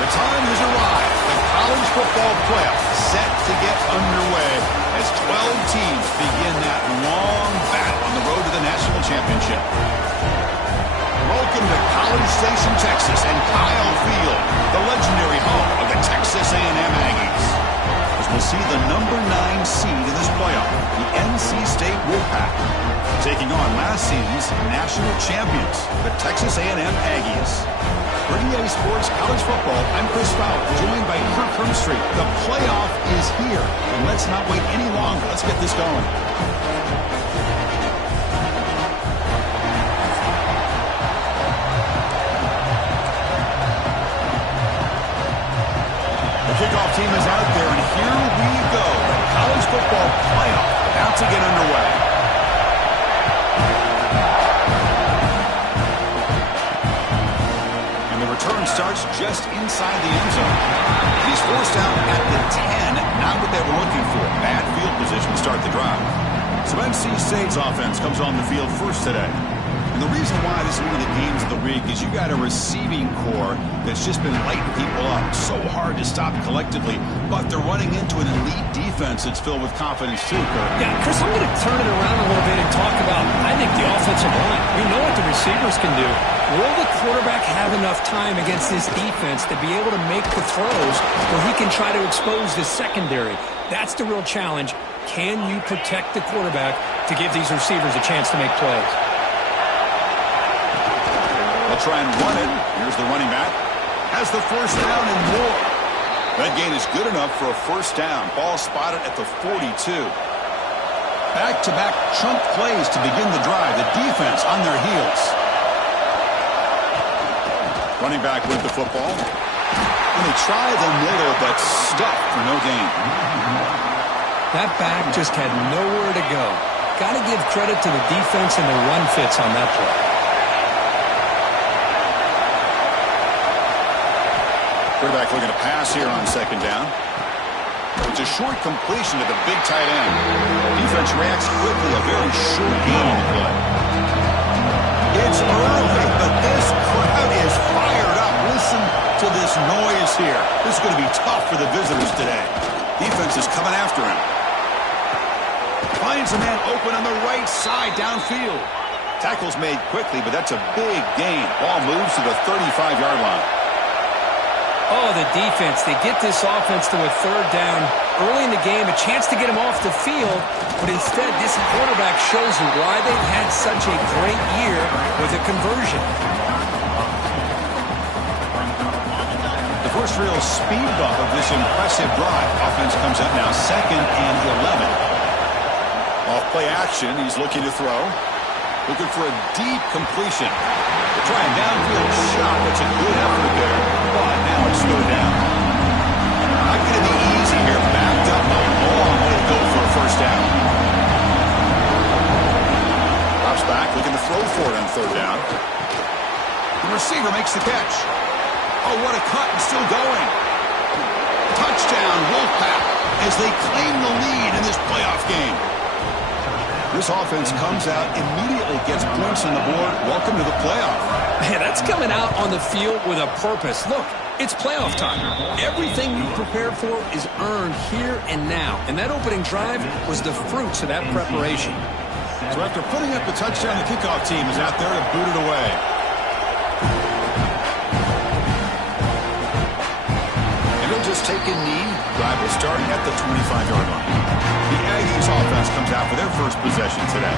The time has arrived. The college football playoff set to get underway as 12 teams begin that long battle on the road to the national championship. Welcome to College Station, Texas, and Kyle Field, the legendary home of the Texas A&M Aggies. As we'll see the number 9 seed in this playoff, the NC State Wolfpack, taking on last season's national champions, the Texas A&M Aggies. For EA Sports College Football, I'm Chris Fowler, joined by Kirk Hermstreet. The playoff is here, and let's not wait any longer. Let's get this going. The kickoff team is out there, and here we go. The college football playoff about to get underway. Return starts just inside the end zone. He's forced out at the 10, not what they were looking for. Bad field position to start the drive. So NC State's offense comes on the field first today. And the reason why this is one of the games of the week is you got a receiving core that's just been lighting people up. So hard to stop collectively, but they're running into an elite defense that's filled with confidence too, Kirk. Yeah, Chris, I'm going to turn it around a little bit and talk about, I think, the offensive line. We know what the receivers can do. Will the quarterback have enough time against this defense to be able to make the throws where he can try to expose the secondary? That's the real challenge. Can you protect the quarterback to give these receivers a chance to make plays? They'll try and run it. Here's the running back. Has the first down and more. That gain is good enough for a first down. Ball spotted at the 42. Back-to-back chunk plays to begin the drive. The defense on their heels. Running back with the football. And they try the middle, but stuffed for no gain. That back just had nowhere to go. Got to give credit to the defense and the run fits on that play. Quarterback looking to pass here on second down. It's a short completion to the big tight end. Defense reacts quickly, a very short gain on the play. It's early, but this crowd is fired up. Listen to this noise here. This is going to be tough for the visitors today. Defense is coming after him. Finds a man open on the right side downfield. Tackle's made quickly, but that's a big gain. Ball moves to the 35-yard line. Oh, the defense. They get this offense to a third down early in the game, a chance to get him off the field, but instead this quarterback shows you why they've had such a great year with a conversion. The first real speed bump of this impressive drive. Offense comes up now 2nd and 11. Off play action, he's looking to throw. Looking for a deep completion. To try a downfield shot. That's a good effort there. But now it's slowed down. Not going to be easy here. Backed up a long way to go for a first down. Drops back, looking to throw for it on 3rd down. The receiver makes the catch. Oh, what a cut, and still going. Touchdown, Wolfpack, as they claim the lead in this playoff game. This offense comes out, immediately gets points on the board. Welcome to the playoff. Man, that's coming out on the field with a purpose. Look, it's playoff time. Everything you prepared for is earned here and now. And that opening drive was the fruits of that preparation. So after putting up the touchdown, the kickoff team is out there to boot it away. And they'll just take a knee. Drive will start at the 25-yard line. The Aggies offense comes out for their first possession today.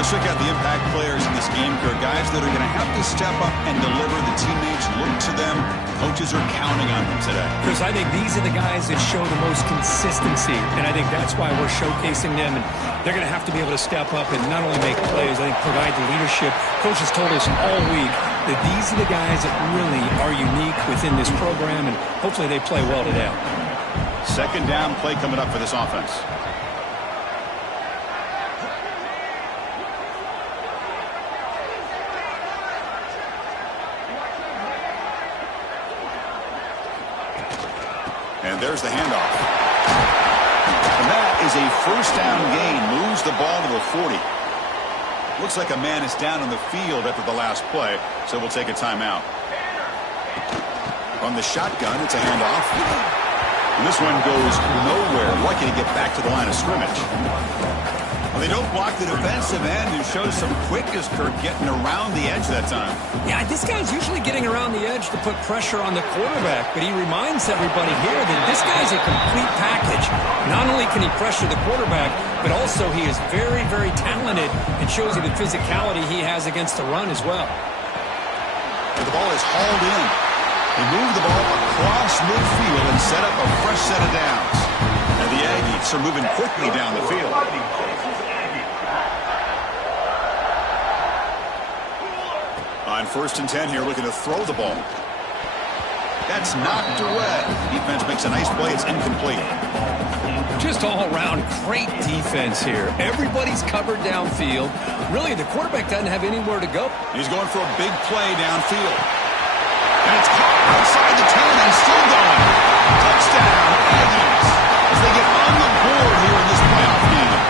Let's check out the impact players in this game. There are guys that are going to have to step up and deliver. The teammates look to them. Coaches are counting on them today. Chris, I think these are the guys that show the most consistency, and I think that's why we're showcasing them. And they're going to have to be able to step up and not only make plays, I think provide the leadership. Coaches told us all week that these are the guys that really are unique within this program, and hopefully they play well today. 2nd down play coming up for this offense. And there's the handoff. And that is a first down gain. Moves the ball to the 40. Looks like a man is down on the field after the last play, so we'll take a timeout. From the shotgun, it's a handoff. And this one goes nowhere. Lucky to get back to the line of scrimmage. Well, they don't block the defensive end, who shows some quickness, Kirk, getting around the edge that time. Yeah, this guy's usually getting around the edge to put pressure on the quarterback, but he reminds everybody here that this guy's a complete package. Not only can he pressure the quarterback, but also he is very, very talented and shows you the physicality he has against the run as well. And the ball is hauled in. They move the ball across midfield and set up a fresh set of downs. And the Aggies are moving quickly down the field. On 1st and 10 here, looking to throw the ball. That's knocked away. Defense makes a nice play. It's incomplete. Just all around great defense here. Everybody's covered downfield. Really, the quarterback doesn't have anywhere to go. He's going for a big play downfield. And it's caught outside the 10 and still going. Touchdown, Aggies, as they get on the board here in this playoff game.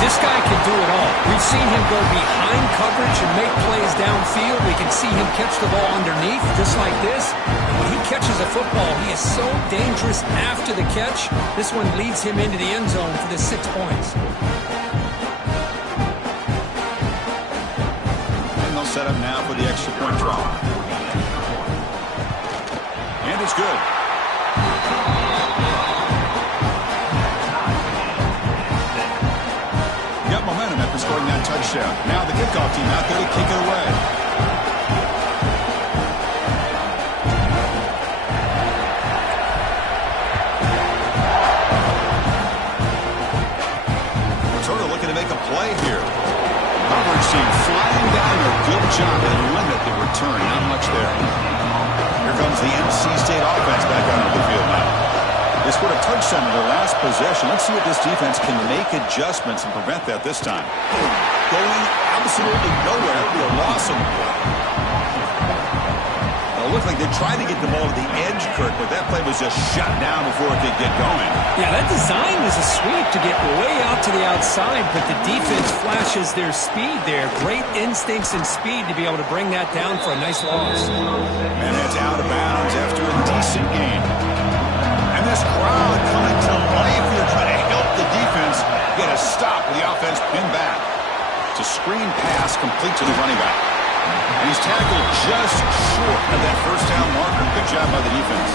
This guy can do it all. We've seen him go behind coverage and make plays downfield. We can see him catch the ball underneath, just like this. When he catches a football, he is so dangerous after the catch. This one leads him into the end zone for the 6 points. And they'll set up now for the extra point draw. And it's good. Got momentum after scoring that touchdown. Now the kickoff team out there to kick it away. Sort of looking to make a play here. Coverage team flying down there. Good job to limit the return. Not much there. Here comes the NC State offense back onto the field now. They scored a touchdown in their last possession. Let's see if this defense can make adjustments and prevent that this time. Going absolutely nowhere. That would be a loss on the play. It looked like they tried to get the ball to the edge, Kirk, but that play was just shut down before it could get going. Yeah, that design was a sweep to get way out to the outside, but the defense flashes their speed there. Great instincts and speed to be able to bring that down for a nice loss. And it's out of bounds after a decent game. And this crowd coming to life here trying to help the defense get a stop with the offense pinned back. It's a screen pass complete to the running back. And he's tackled just short of that first down marker. Good job by the defense.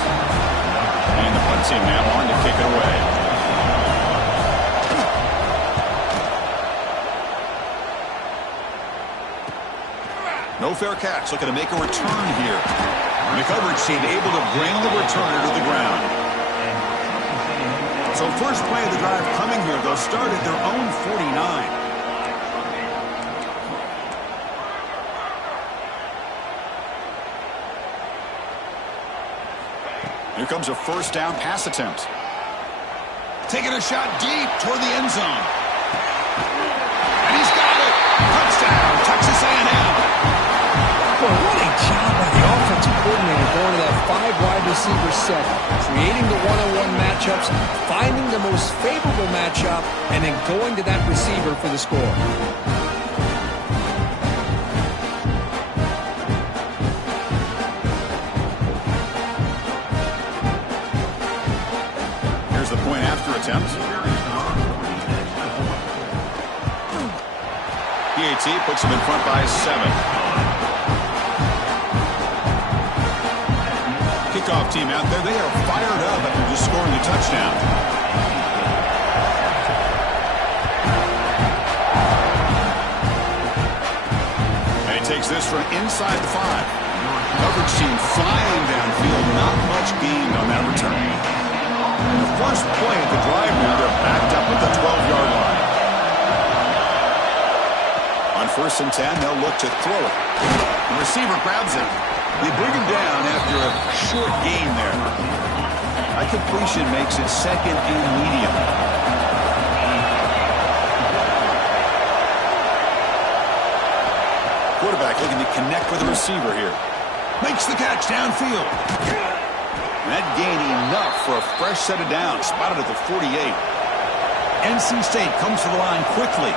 And the punt team now on to kick it away. No fair catch, looking to make a return here. And the coverage team able to bring the returner to the ground. So first play of the drive coming here. They'll start at their own 49. Here comes a first down pass attempt. Taking a shot deep toward the end zone. And he's got it. Touchdown, Texas A&M. Boy, what a job by the offensive coordinator going to that 5-wide receiver set, creating the one-on-one matchups, finding the most favorable matchup, and then going to that receiver for the score. Here's the point after attempt. PAT puts him in front by 7. Kickoff team out there, they are fired up after just scoring a touchdown. And he takes this from inside the 5. Coverage team flying downfield, not much gained on that return. And the first play of the drive now, they're backed up at the 12-yard line. On 1st and 10, they'll look to throw it. The receiver grabs it. They bring him down after a short gain there. That completion makes it 2nd and medium. Quarterback looking to connect with the receiver here. Makes the catch downfield. That gain enough for a fresh set of downs. Spotted at the 48. NC State comes to the line quickly.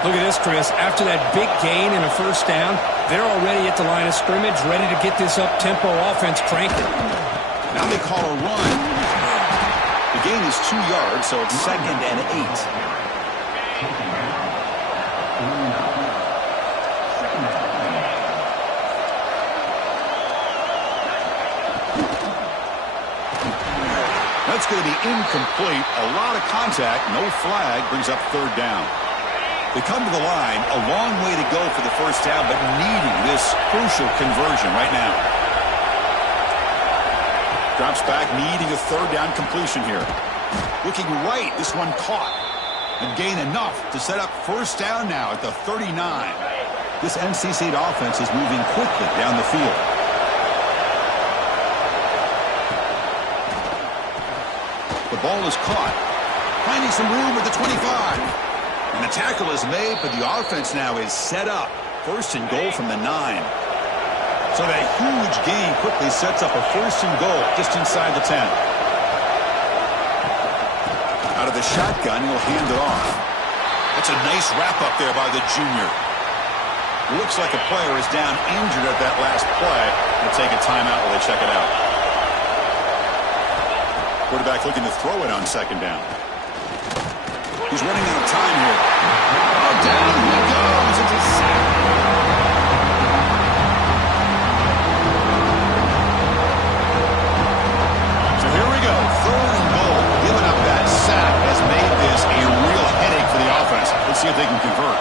Look at this, Chris. After that big gain and a first down, they're already at the line of scrimmage, ready to get this up-tempo offense cranking. Now they call a run. The gain is 2 yards, so it's 2nd and 8. That's going to be incomplete. A lot of contact. No flag. Brings up 3rd down. They come to the line, a long way to go for the first down, but needing this crucial conversion right now. Drops back, needing a 3rd down completion here. Looking right, this one caught. And gain enough to set up first down now at the 39. This NC State offense is moving quickly down the field. The ball is caught. Finding some room at the 25. And the tackle is made, but the offense now is set up. 1st and goal from the 9. So that huge gain quickly sets up a 1st and goal just inside the 10. Out of the shotgun, he'll hand it off. That's a nice wrap-up there by the junior. Looks like a player is down injured at that last play. They'll take a timeout while they check it out. Quarterback looking to throw it on 2nd down. He's running out of time here. Oh, down he goes. It's a sack. So here we go. 3rd and goal. Giving up that sack has made this a real headache for the offense. Let's see if they can convert.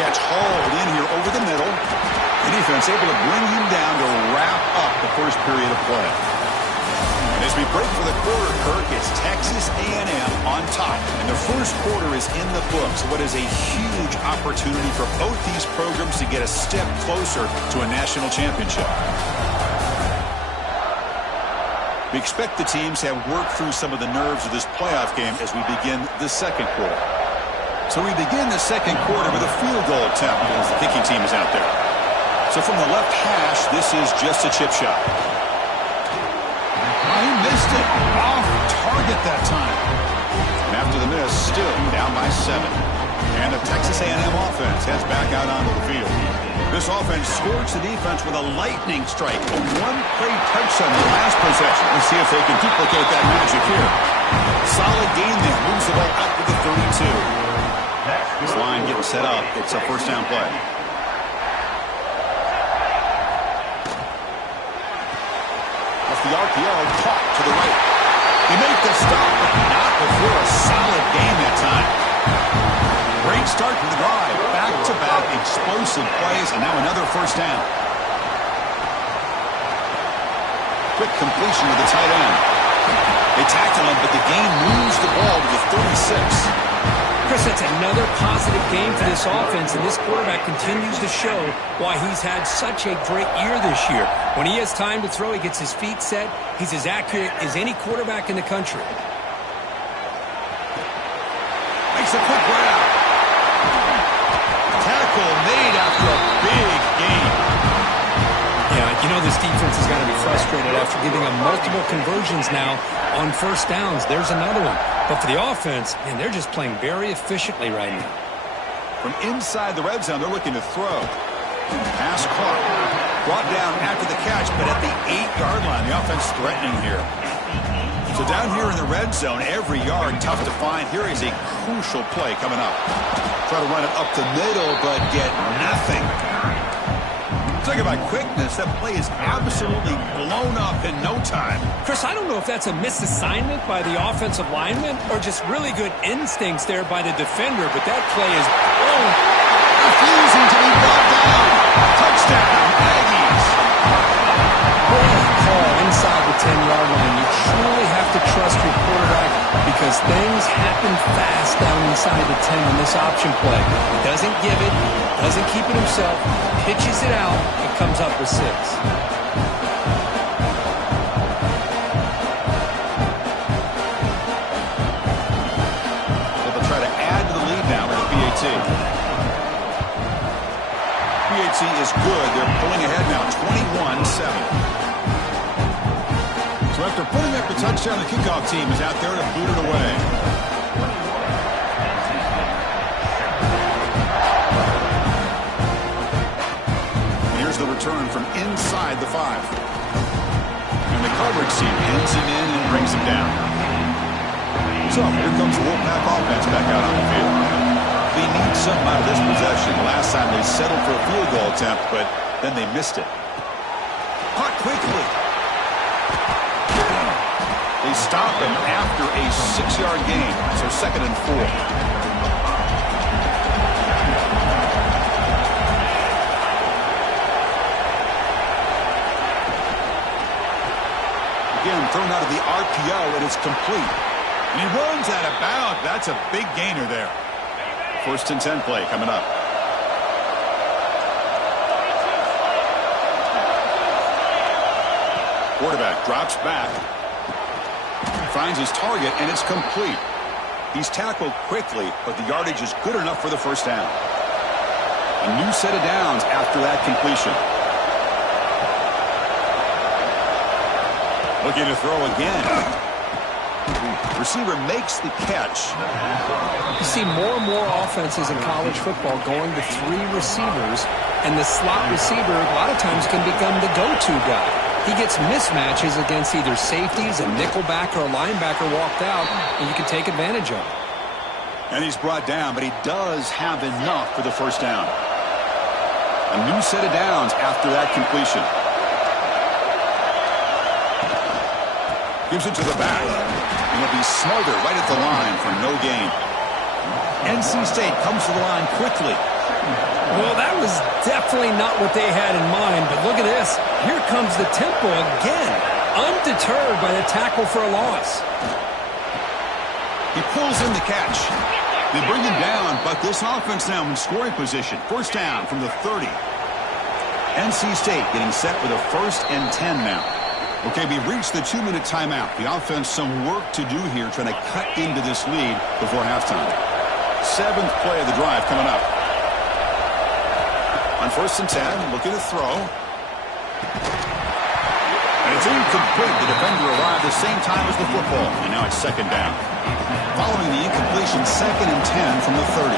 Catch hauled in here over the middle. The defense able to bring him down to wrap up the first period of play. As we break for the quarter, Kirk, it's Texas A&M on top. And the first quarter is in the books. What is a huge opportunity for both these programs to get a step closer to a national championship. We expect the teams to have worked through some of the nerves of this playoff game as we begin the 2nd quarter. So we begin the 2nd quarter with a field goal attempt as the kicking team is out there. So from the left hash, this is just a chip shot. He missed it. Off target that time. And after the miss, still down by 7. And the Texas A&M offense heads back out onto the field. This offense scorched the defense with a lightning strike. A one-play touchdown in the last possession. Let's see if they can duplicate that magic here. Solid gain there. Moves the ball up to the 32. This line getting set up. It's a first down play. A off the RPO, caught to the right. They make the stop, but not before a solid game that time. Great start to the drive. Back-to-back explosive plays, and now another first down. Quick completion to the tight end. They tackle him, but the game moves the ball to the 36. Chris, that's another positive game for this offense, and this quarterback continues to show why he's had such a great year this year. When he has time to throw, he gets his feet set. He's as accurate as any quarterback in the country. Makes a quick grab. Tackle made after a big gain. Yeah, you know this defense has got to be frustrated after giving them multiple conversions now on first downs. There's another one. But for the offense, man, they're just playing very efficiently right now. From inside the red zone, they're looking to throw. Pass clock. Brought down after the catch, but at the 8-yard line, the offense threatening here. So down here in the red zone, every yard tough to find. Here is a crucial play coming up. Try to run it up the middle, but get nothing. Talk about quickness. That play is absolutely blown up in no time. Chris, I don't know if that's a misassignment by the offensive lineman or just really good instincts there by the defender, but that play is refusing to be brought down. Touchdown, Aggies. Great call inside the 10-yard line. You truly have to trust your quarterback because things happen fast down inside the 10 on this option play. He doesn't give it, doesn't keep it himself, pitches it out, and comes up with 6. They'll try to add to the lead now with the PAT. PAT is good. They're pulling ahead now, 21-7. So after putting up the touchdown, the kickoff team is out there to boot it away. Here's the return from inside the 5. And the coverage team pins him in and brings him down. So here comes the Wolfpack offense back out on the field. They need something out of this possession. Last time they settled for a field goal attempt, but then they missed it. Caught quickly. They stop him after a 6-yard gain, so 2nd and 4. Again, thrown out of the RPO, and it's complete. And he runs out of bounds. That's a big gainer there. 1st and 10 play coming up. Quarterback drops back. Finds his target, and it's complete. He's tackled quickly, but the yardage is good enough for the first down. A new set of downs after that completion. Looking to throw again. Receiver makes the catch. You see more and more offenses in college football going to 3 receivers, and the slot receiver a lot of times can become the go-to guy. He gets mismatches against either safeties, a nickelback, or a linebacker walked out, and you can take advantage of it. And he's brought down, but he does have enough for the first down. A new set of downs after that completion. Gives it to the back. And he'll be smarter right at the line for no gain. NC State comes to the line quickly. Well, that was definitely not what they had in mind, but look at this. Here comes the tempo again, undeterred by the tackle for a loss. He pulls in the catch. They bring him down, but this offense now in scoring position. First down from the 30. NC State getting set for the 1st and 10 now. Okay, we reached the 2-minute timeout. The offense some work to do here trying to cut into this lead before halftime. 7th play of the drive coming up. On 1st and 10, looking to throw. And it's incomplete. The defender arrived the same time as the football. And now it's 2nd down. Following the incompletion, 2nd and 10 from the 30.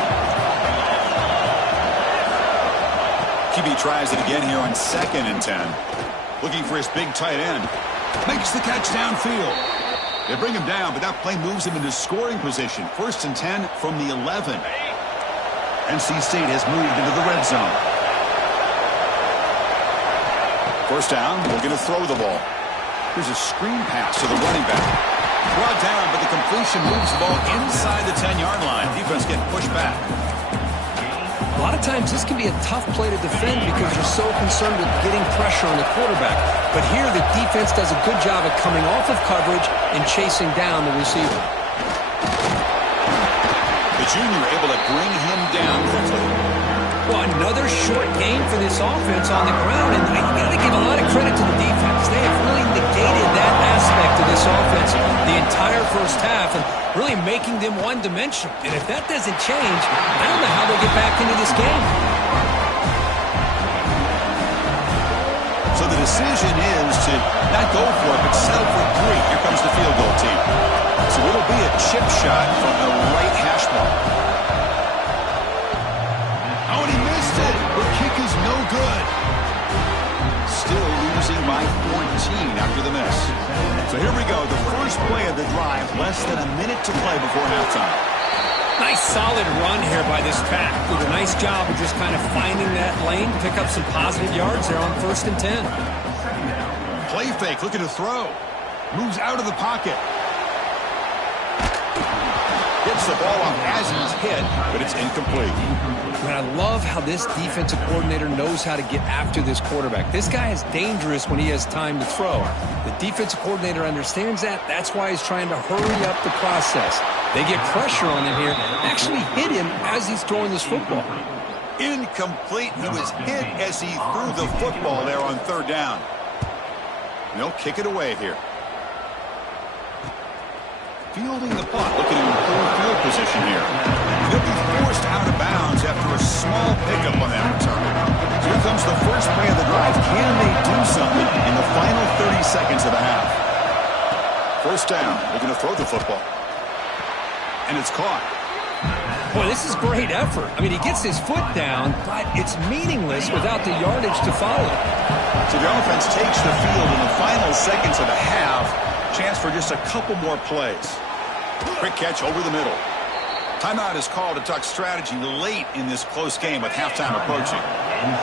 QB tries it again here on 2nd and 10. Looking for his big tight end. Makes the catch downfield. They bring him down, but that play moves him into scoring position. 1st and 10 from the 11. NC State has moved into the red zone. First down, we're going to throw the ball. Here's a screen pass to the running back. Brought down, but the completion moves the ball inside the 10-yard line. Defense getting pushed back. A lot of times this can be a tough play to defend because you're so concerned with getting pressure on the quarterback. But here the defense does a good job at coming off of coverage and chasing down the receiver. The junior able to bring him down quickly. Well, another short game for this offense on the ground, and you got to give a lot of credit to the defense. They have really negated that aspect of this offense the entire first half and really making them one-dimensional. And if that doesn't change, I don't know how they'll get back into this game. So the decision is to not go for it, but settle for 3. Here comes the field goal team. So it'll be a chip shot from the right hash mark. Oh, and he missed it. The kick is no good. Still losing by 14 after the miss. So here we go, the first play of the drive, less than a minute to play before halftime. Nice solid run here by this pack. Did a nice job of just kind of finding that lane, pick up some positive yards there on 1st and 10. Play fake, looking to throw. Moves out of the pocket. Gets the ball off as he's hit, but it's incomplete. And I love how this defensive coordinator knows how to get after this quarterback. This guy is dangerous when he has time to throw. The defensive coordinator understands that. That's why he's trying to hurry up the process. They get pressure on him here, actually hit him as he's throwing this football. Incomplete. He was hit as he threw the football there on 3rd down. They'll kick it away here. Fielding the punt, looking to improve field position here. He'll be forced out of bounds after a small pickup on that return. So here comes the first play of the drive. Can they do something in the final 30 seconds of the half? 1st down, looking to throw the football. And it's caught. Boy, this is great effort. I mean, he gets his foot down, but it's meaningless without the yardage to follow. So the offense takes the field in the final seconds of the half. Chance for just a couple more plays. Quick catch over the middle. Timeout is called to talk strategy late in this close game with halftime approaching.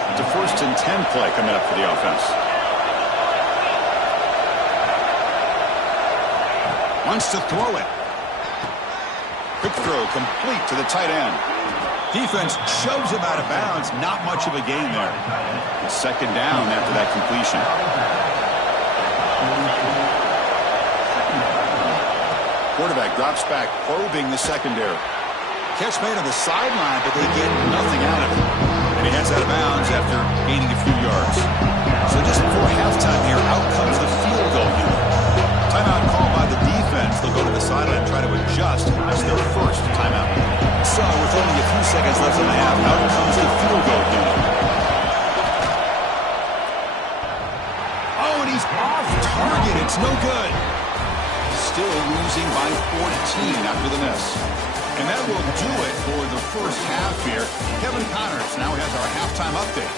It's a 1st and 10 play coming up for the offense. Wants to throw it. Quick throw complete to the tight end. Defense shoves him out of bounds. Not much of a gain there. It's 2nd down after that completion. Quarterback drops back, probing the secondary. Catch made on the sideline, but they get nothing out of it. And he heads out of bounds after gaining a few yards. So just before halftime here, out comes the field goal unit. Timeout called by the defense. They'll go to the sideline and try to adjust. It's their first timeout. So with only a few seconds left in the half, out comes the field goal unit. Oh, and he's off target. It's no good. Still losing by 14 after the miss. And that will do it for the first half here. Kevin Connors now has our halftime update.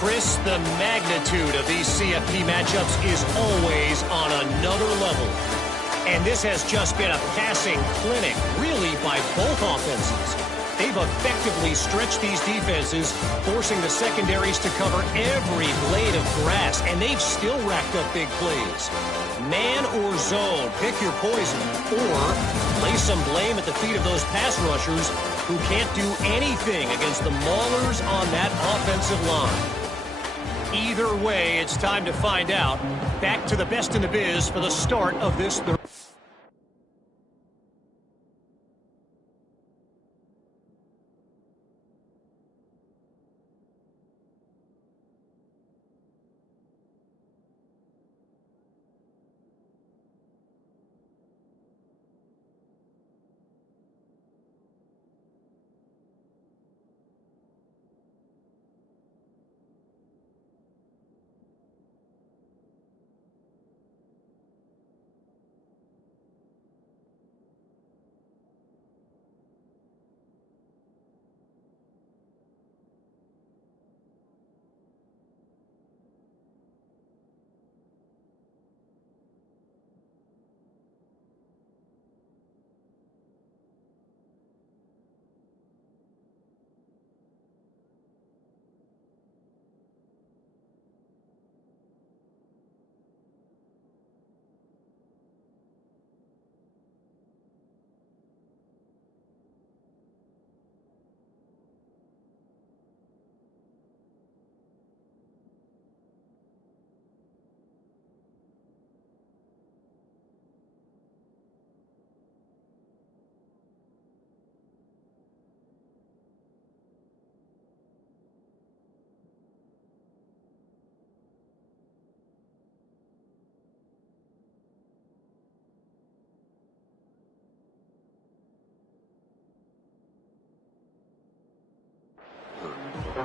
Chris, the magnitude of these CFP matchups is always on another level. And this has just been a passing clinic, really, by both offenses. They've effectively stretched these defenses, forcing the secondaries to cover every blade of grass, and they've still racked up big plays. Man or zone, pick your poison, or lay some blame at the feet of those pass rushers who can't do anything against the maulers on that offensive line. Either way, it's time to find out. Back to the best in the biz for the start of this third.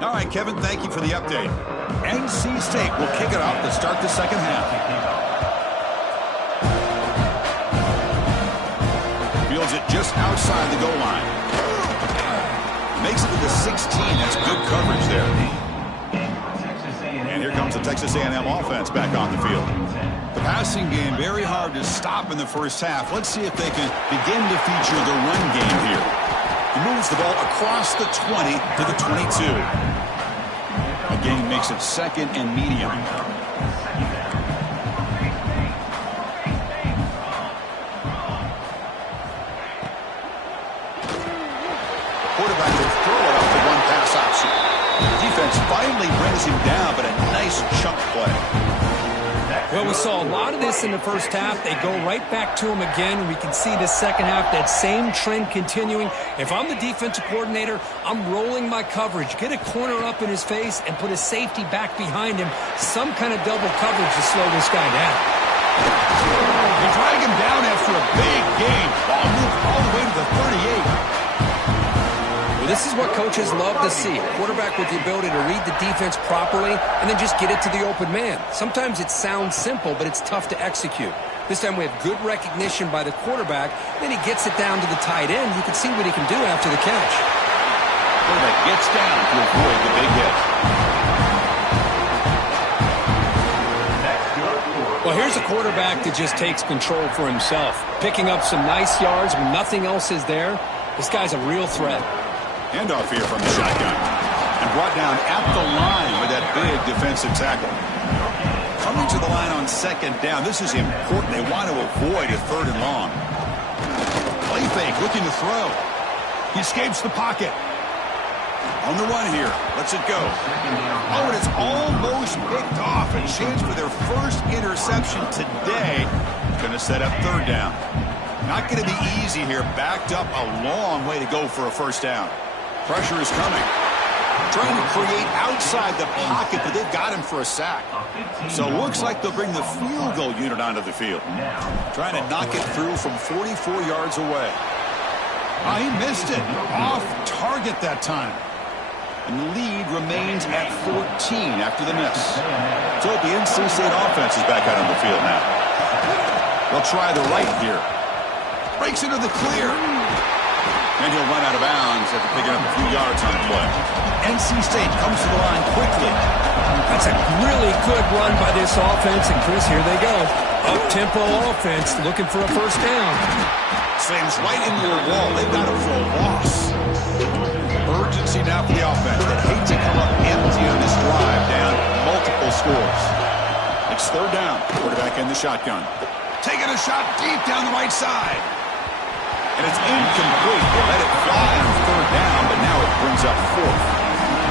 All right, Kevin, thank you for the update. NC State will kick it off to start the second half. Fields it just outside the goal line. Makes it to the 16. That's good coverage there. And here comes the Texas A&M offense back on the field. The passing game very hard to stop in the first half. Let's see if they can begin to feature the run game here. He moves the ball across the 20 to the 22. The game makes it second and medium. Quarterback will throw it off the one-pass option. Defense finally brings him down, but a nice chunk play. Well, we saw a lot of this in the first half. They go right back to him again. We can see the second half, that same trend continuing. If I'm the defensive coordinator, I'm rolling my coverage. Get a corner up in his face and put a safety back behind him. Some kind of double coverage to slow this guy down. They drag him down after a big gain. Ball moved all the way to the 38. Well, this is what coaches love to see. A quarterback with the ability to read the defense properly and then just get it to the open man. Sometimes it sounds simple, but it's tough to execute. This time we have good recognition by the quarterback. Then he gets it down to the tight end. You can see what he can do after the catch. Quarterback gets down to avoid the big hit. Well, here's a quarterback that just takes control for himself. Picking up some nice yards when nothing else is there. This guy's a real threat. Handoff here from the shotgun. And brought down at the line with that big defensive tackle. Coming to the line on second down. This is important. They want to avoid a third and long. Play fake, looking to throw. He escapes the pocket. On the run here. Lets it go. Oh, and it's almost picked off. A chance for their first interception today. Going to set up third down. Not going to be easy here. Backed up a long way to go for a first down. Pressure is coming. Trying to create outside the pocket, but they've got him for a sack. So it looks like they'll bring the field goal unit onto the field. Trying to knock it through from 44 yards away. Oh, he missed it. Off target that time. And the lead remains at 14 after the miss. So the NC State offense is back out on the field now. They'll try the right here. Breaks into the clear. And he'll run out of bounds after picking up a few yards on the play. NC State comes to the line quickly. That's a really good run by this offense. And, Chris, here they go. Up-tempo offense looking for a first down. Slams right into their wall. They've got him for a loss. Urgency now for the offense. They hate to come up empty on this drive down multiple scores. It's third down. Quarterback in the shotgun. Taking a shot deep down the right side. And it's incomplete. They let it fly on third down, but now it brings up fourth.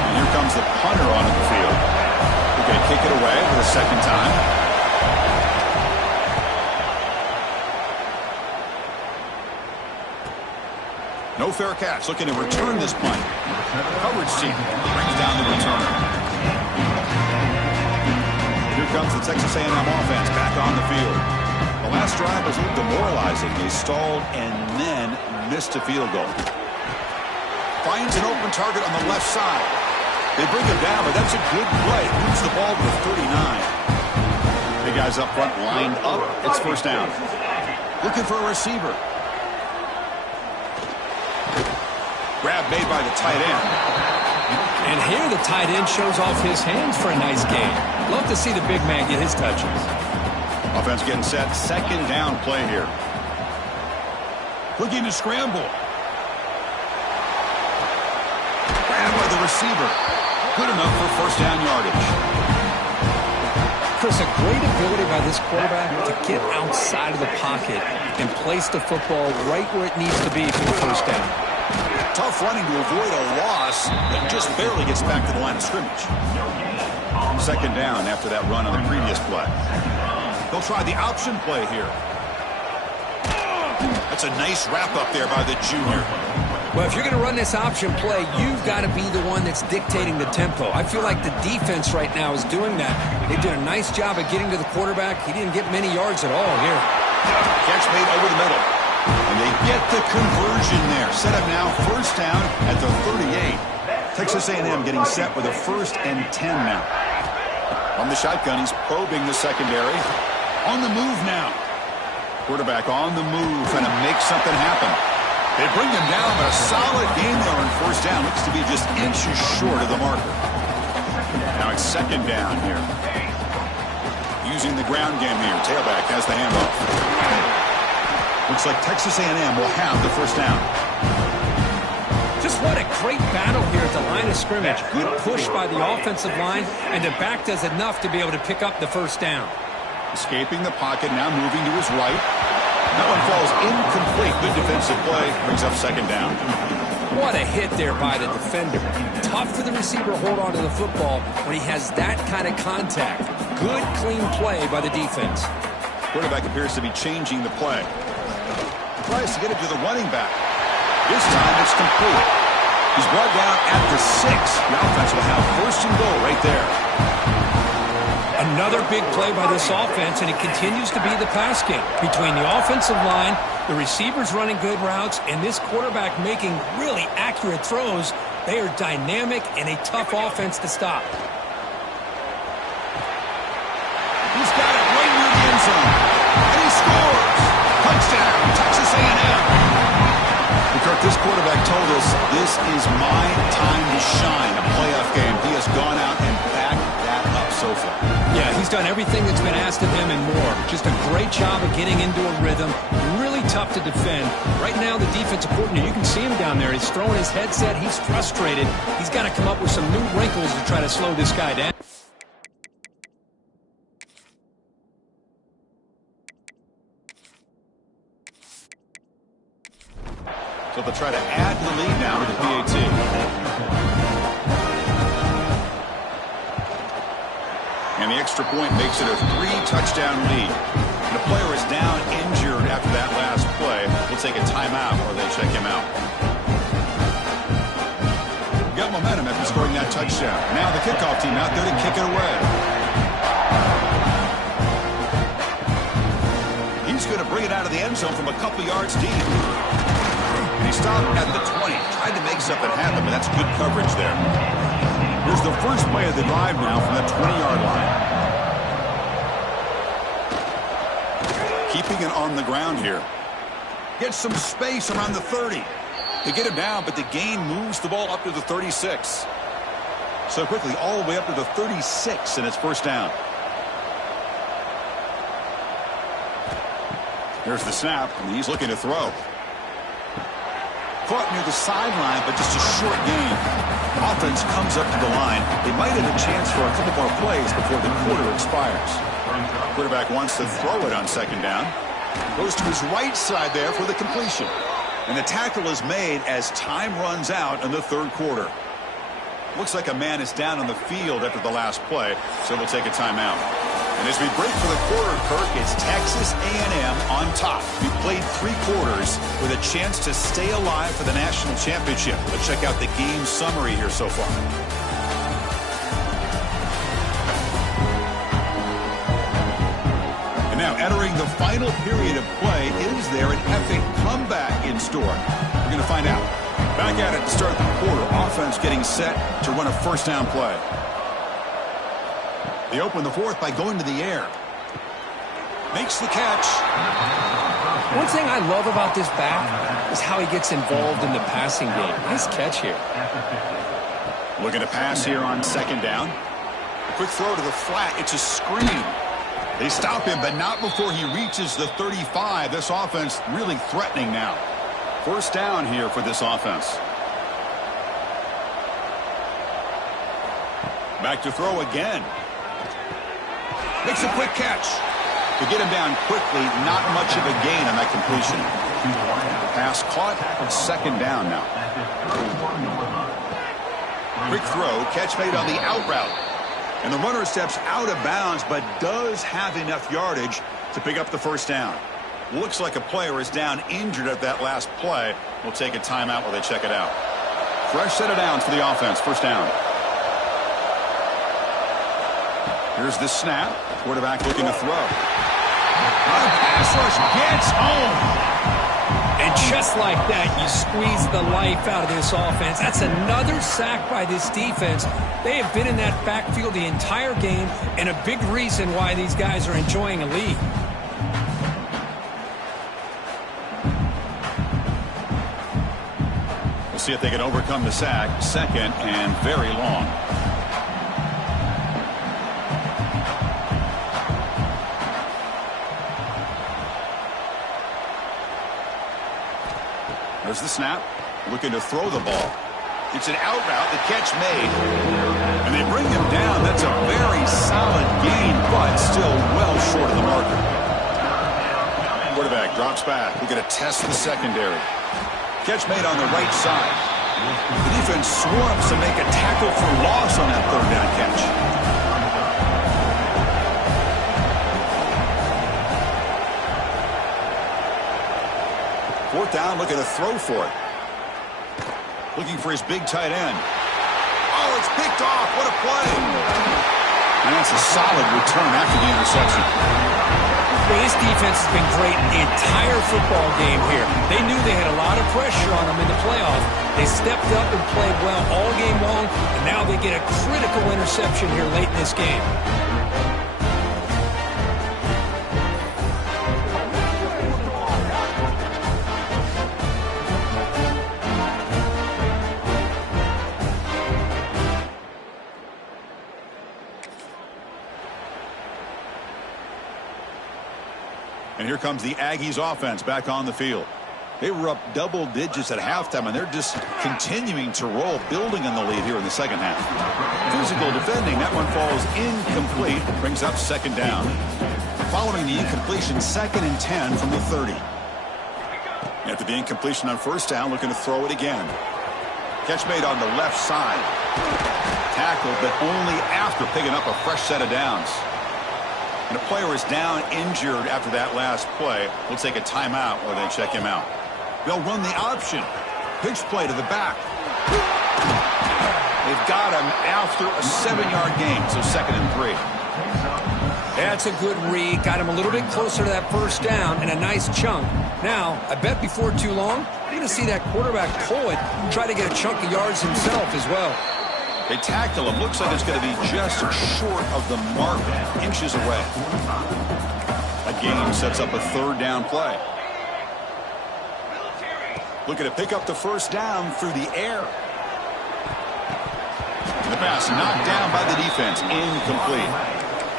And here comes the punter onto the field. They're going to kick it away for the second time. No fair catch. Looking to return this punt. Coverage team brings down the returner. Here comes the Texas A&M offense back on the field. The last drive was a little demoralizing. They stalled and then missed a field goal. Finds an open target on the left side. They bring him down, but that's a good play. Moves the ball to the 39. Big guys up front lined up. It's first down. Looking for a receiver. Grab made by the tight end. And here the tight end shows off his hands for a nice gain. Love to see the big man get his touches. Offense getting set. Second down play here. Looking to scramble. Grabbed by the receiver. Good enough for first down yardage. Chris, a great ability by this quarterback to get outside of the pocket and place the football right where it needs to be for the first down. Tough running to avoid a loss that just barely gets back to the line of scrimmage. Second down after that run on the previous play. They'll try the option play here. That's a nice wrap-up there by the junior. Well, if you're going to run this option play, you've got to be the one that's dictating the tempo. I feel like the defense right now is doing that. They did a nice job of getting to the quarterback. He didn't get many yards at all here. Catch made over the middle. And they get the conversion there. Set up now first down at the 38. Texas A&M getting set with a 1st and 10 now. From the shotgun, he's probing the secondary. On the move now. Quarterback on the move, trying to make something happen. They bring him down, but a solid game there on 1st down. Looks to be just inches short of the marker. Now it's 2nd down here. Using the ground game here. Tailback has the handoff. Looks like Texas A&M will have the 1st down. Just what a great battle here at the line of scrimmage. Good push by the offensive line, and the back does enough to be able to pick up the 1st down. Escaping the pocket, now moving to his right. That one falls incomplete. Good defensive play. Brings up 2nd down. What a hit there by the defender. Tough for the receiver to hold on to the football when he has that kind of contact. Good, clean play by the defense. Quarterback appears to be changing the play. Tries to get it to the running back. This time it's complete. He's brought down at the 6. The offense will have 1st and goal right there. Another big play by this offense, and it continues to be the pass game. Between the offensive line, the receivers running good routes, and this quarterback making really accurate throws, they are dynamic and a tough offense to stop. He's got it right near the end zone. And he scores. Touchdown, Texas A&M. Kirk, this quarterback told us this is my time to shine. A playoff game. He has gone out and backed that up so far. Yeah, he's done everything that's been asked of him and more. Just a great job of getting into a rhythm. Really tough to defend. Right now, the defensive coordinator, you can see him down there. He's throwing his headset. He's frustrated. He's got to come up with some new wrinkles to try to slow this guy down. So they'll try to add to the lead now with the PAT. And the extra point makes it a 3-touchdown lead. And the player is down injured after that last play. We'll take a timeout or they check him out. Got momentum after scoring that touchdown. Now the kickoff team out there to kick it away. He's going to bring it out of the end zone from a couple yards deep. And he stopped at the 20. Tried to make something happen, but that's good coverage there. Here's the first play of the drive now from the 20-yard line. Keeping it on the ground here. Gets some space around the 30. They get him down, but the gain moves the ball up to the 36. So quickly, all the way up to the 36, and it's 1st down. There's the snap, and he's looking to throw. Caught near the sideline, but just a short gain. Offense comes up to the line. They might have a chance for a couple more plays before the quarter expires. Quarterback wants to throw it on 2nd down. Goes to his right side there for the completion. And the tackle is made as time runs out in the 3rd quarter. Looks like a man is down on the field after the last play, so we'll take a timeout. And as we break for the quarter, Kirk, it's Texas A&M on top. We played 3 quarters with a chance to stay alive for the national championship. Let's check out the game summary here so far. And now entering the final period of play, is there an epic comeback in store? We're going to find out. Back at it to start the quarter. Offense getting set to run a 1st down play. They open the 4th by going to the air. Makes the catch. One thing I love about this back is how he gets involved in the passing game. Nice catch here. Looking to pass here on 2nd down. Quick throw to the flat. It's a screen. They stop him, but not before he reaches the 35. This offense really threatening now. 1st down here for this offense. Back to throw again. Makes a quick catch. To get him down quickly, not much of a gain on that completion. Pass caught, 2nd down now. Quick throw, catch made on the out route. And the runner steps out of bounds, but does have enough yardage to pick up the 1st down. Looks like a player is down injured at that last play. We'll take a timeout while they check it out. Fresh set of downs for the offense, 1st down. Here's the snap. Quarterback looking to throw. On a pass rush, gets home. And just like that, you squeeze the life out of this offense. That's another sack by this defense. They have been in that backfield the entire game, and a big reason why these guys are enjoying a lead. We'll see if they can overcome the sack. Second and very long. There's the snap. Looking to throw the ball. It's an out route. The catch made. And they bring him down. That's a very solid gain, but still well short of the marker. Quarterback drops back. We're going to test the secondary. Catch made on the right side. The defense swarms to make a tackle for loss on that third down catch. Fourth down, looking to throw for it. Looking for his big tight end. Oh, it's picked off. What a play. And that's a solid return after the interception. Well, this defense has been great the entire football game here. They knew they had a lot of pressure on them in the playoffs. They stepped up and played well all game long, and now they get a critical interception here late in this game. And here comes the Aggies offense back on the field. They were up double digits at halftime, and they're just continuing to roll, building on the lead here in the second half. Physical defending. That one falls incomplete. Brings up second down. Following the incompletion, 2nd and 10 from the 30. After the incompletion on first down, looking to throw it again. Catch made on the left side. Tackled, but only after picking up a fresh set of downs. And a player is down injured after that last play. We'll take a timeout while they check him out. They'll run the option. Pitch play to the back. They've got him after a 7-yard gain, so 2nd and 3. That's a good read. Got him a little bit closer to that first down and a nice chunk. Now, I bet before too long, you're going to see that quarterback pull it, try to get a chunk of yards himself as well. They tackle him. Looks like it's going to be just short of the mark, inches away. That gain sets up a third down play. Looking to pick up the first down through the air. The pass knocked down by the defense. Incomplete.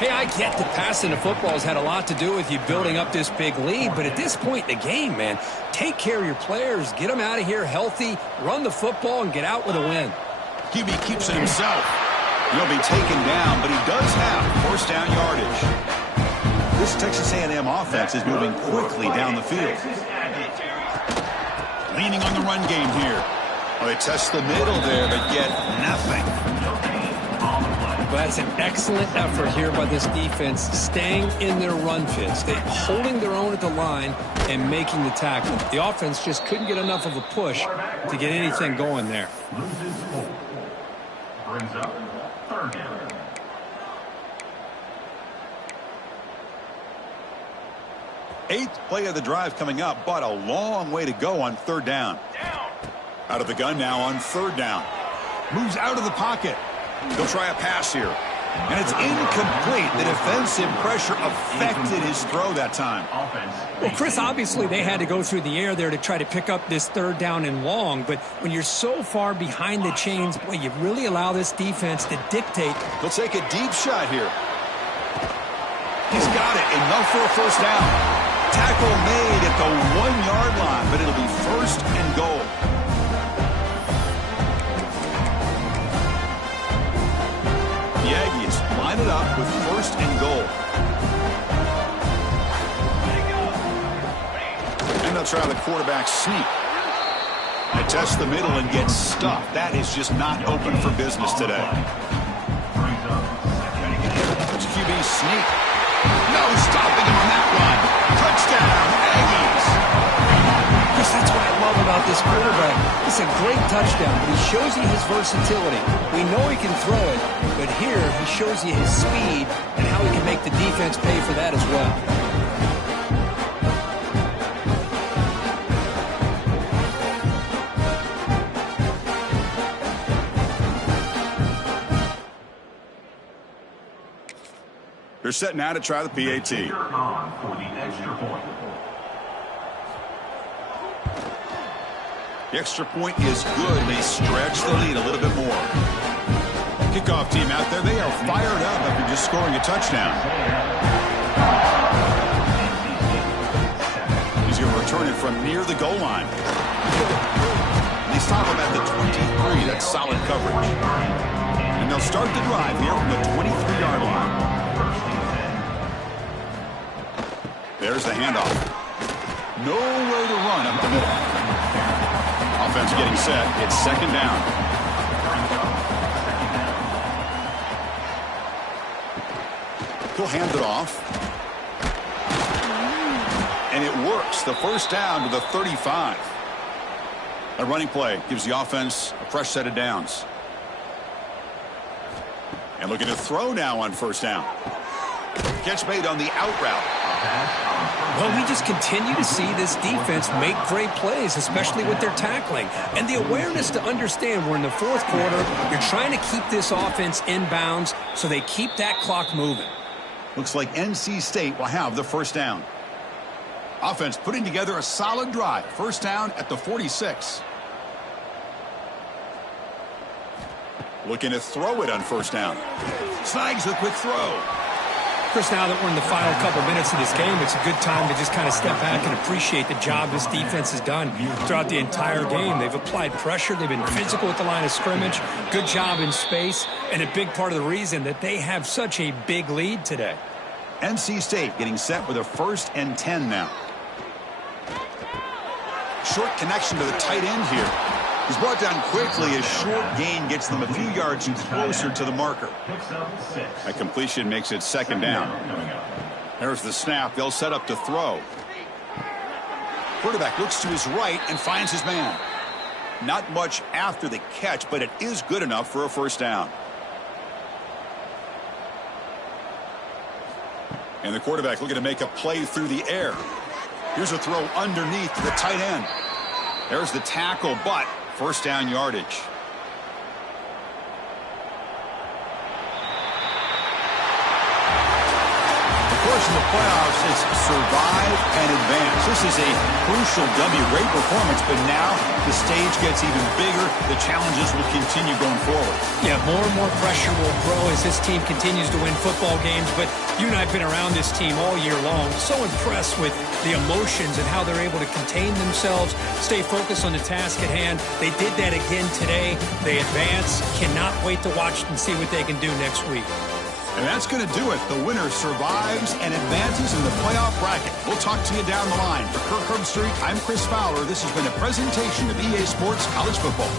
Hey, I get that passing the football has had a lot to do with you building up this big lead, but at this point in the game, man, take care of your players, get them out of here healthy, run the football, and get out with a win. QB keeps it himself. He'll be taken down, but he does have first down yardage. This Texas A&M offense is moving quickly down the field. Leaning on the run game here. Well, they test the middle there, but get nothing. But that's an excellent effort here by this defense, staying in their run fits. They're holding their own at the line and making the tackle. The offense just couldn't get enough of a push to get anything going there. Brings up third down. Eighth play of the drive coming up, but a long way to go on third down. Out of the gun now on third down. Moves out of the pocket. They'll try a pass here. And it's incomplete. The defensive pressure affected his throw that time. Well, Chris, obviously they had to go through the air there to try to pick up this third down and long, but when you're so far behind the chains, boy, you really allow this defense to dictate. They'll take a deep shot here. He's got it. Enough for a first down. Tackle made at the 1-yard line, but it'll be first and goal. The Aggies line it up with first and goal. And they'll try the quarterback sneak. They test the middle and get stuffed. That is just not open for business today. It's QB sneak. No stopping him on that one. Touchdown, Aggies. Chris, that's what I love about this quarterback. It's a great touchdown, but he shows you his versatility. We know he can throw it, but here he shows you his speed and how he can make the defense pay for that as well. They're set now to try the PAT. You're on for the extra point. The extra point is good. They stretch the lead a little bit more. Kickoff team out there, they are fired up after just scoring a touchdown. He's going to return it from near the goal line. And they stop him at the 23. That's solid coverage. And they'll start the drive here from the 23-yard line. There's the handoff. Nowhere to run up the middle. Offense getting set. It's second down. He'll hand it off. And it works. The first down to the 35. A running play gives the offense a fresh set of downs. And looking to throw now on first down. Catch made on the out route. Well, we just continue to see this defense make great plays, especially with their tackling. And the awareness to understand we're in the fourth quarter, you're trying to keep this offense in bounds so they keep that clock moving. Looks like NC State will have the first down. Offense putting together a solid drive. First down at the 46. Looking to throw it on first down. Snags the quick throw. Chris, now that we're in the final couple minutes of this game, it's a good time to just kind of step back and appreciate the job this defense has done throughout the entire game. They've applied pressure. They've been physical at the line of scrimmage. Good job in space, and a big part of the reason that they have such a big lead today. NC State getting set with a 1st and 10 now. Short connection to the tight end here. He's brought down quickly. A short gain gets them a few yards closer to the marker. A completion makes it second down. There's the snap. They'll set up to throw. Quarterback looks to his right and finds his man. Not much after the catch, but it is good enough for a first down. And the quarterback looking to make a play through the air. Here's a throw underneath to the tight end. There's the tackle, but first down yardage. Of course, in the playoffs, it's survive and advance. This is a crucial W. Great performance, but now the stage gets even bigger. The challenges will continue going forward. Yeah, more and more pressure will grow as this team continues to win football games. But you and I have been around this team all year long. So impressed with the emotions and how they're able to contain themselves, stay focused on the task at hand. They did that again today. They advance. Cannot wait to watch and see what they can do next week. And that's going to do it. The winner survives and advances in the playoff bracket. We'll talk to you down the line. For Kirk Herbstreit, I'm Chris Fowler. This has been a presentation of EA Sports College Football.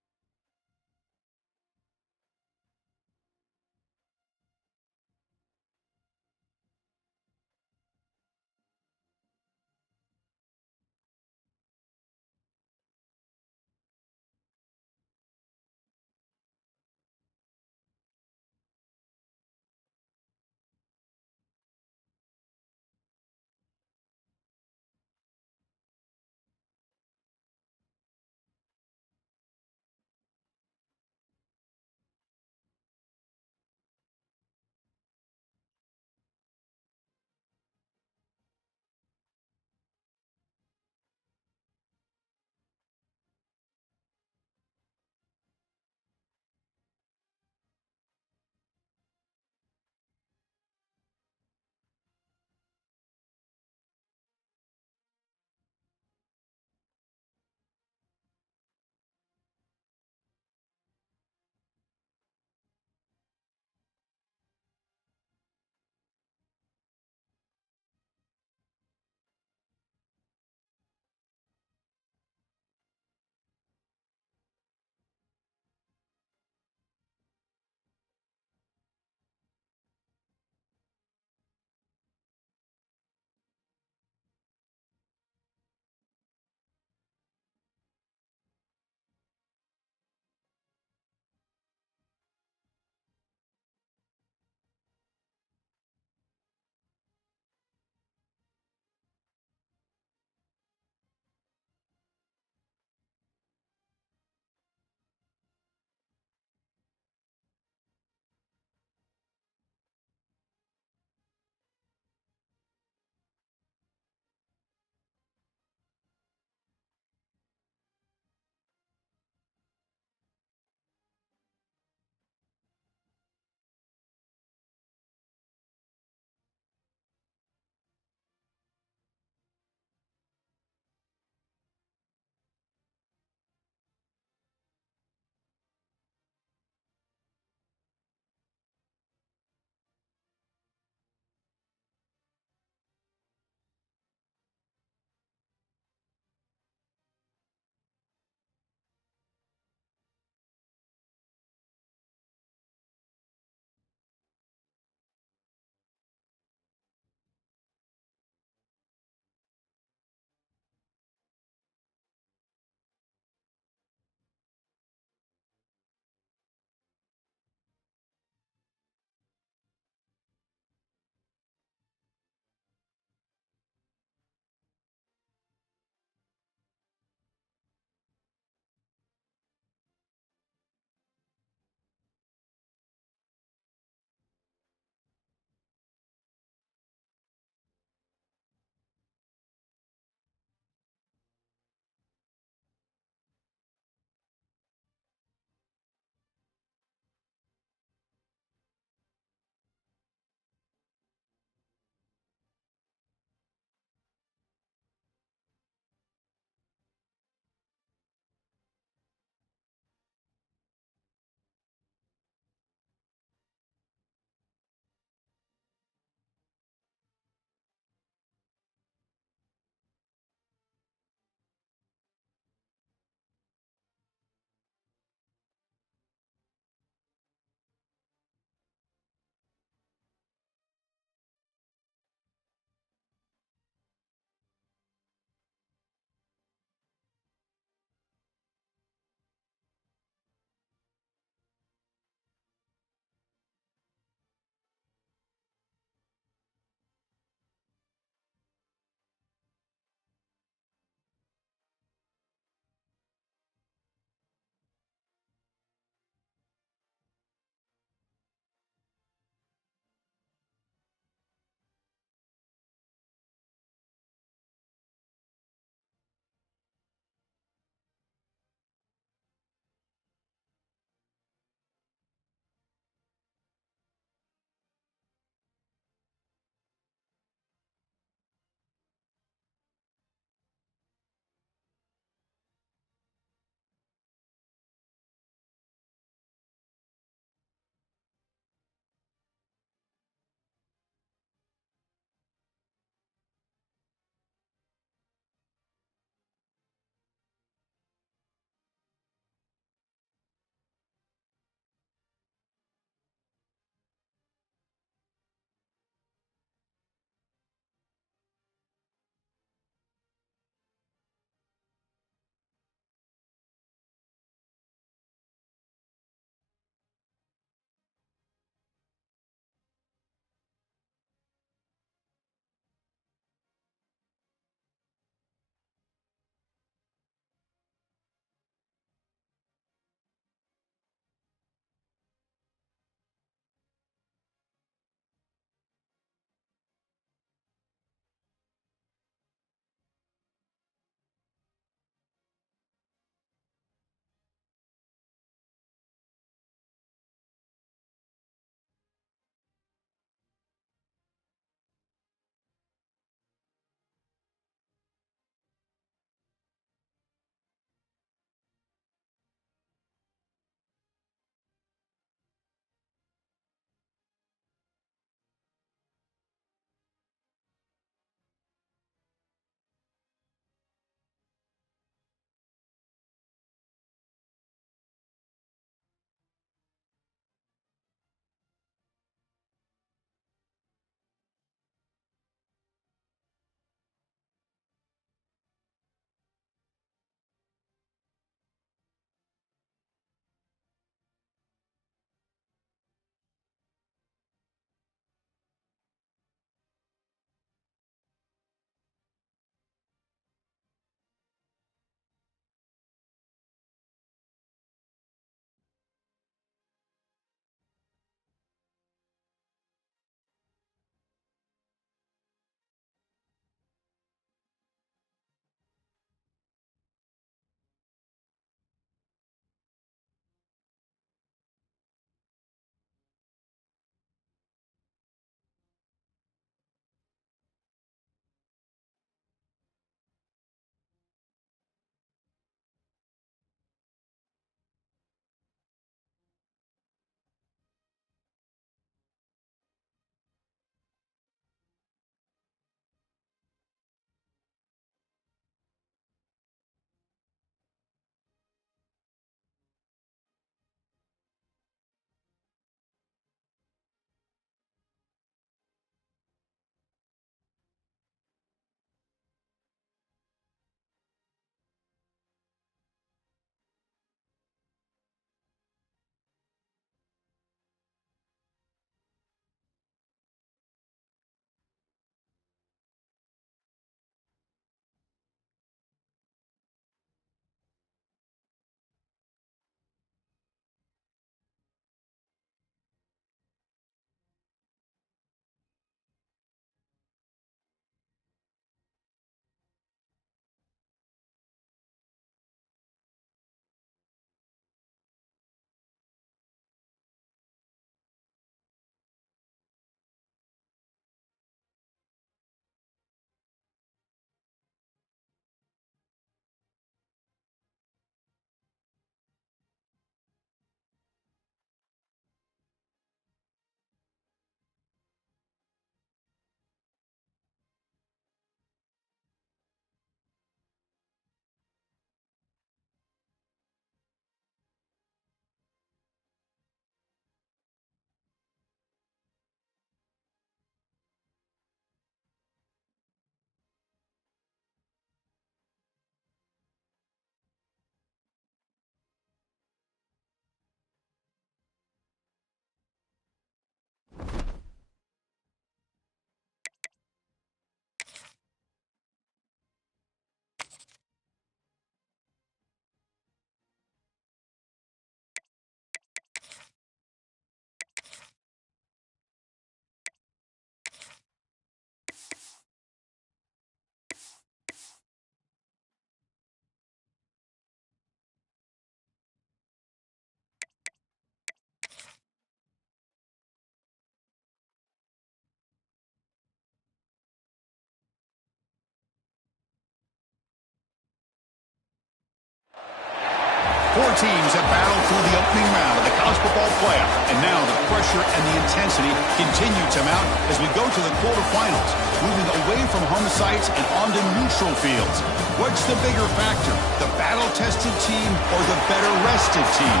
Four teams have battled through the opening round of the college football playoff, and now the pressure and the intensity continue to mount as we go to the quarterfinals, moving away from home sites and onto neutral fields. What's the bigger factor, the battle-tested team or the better-rested team?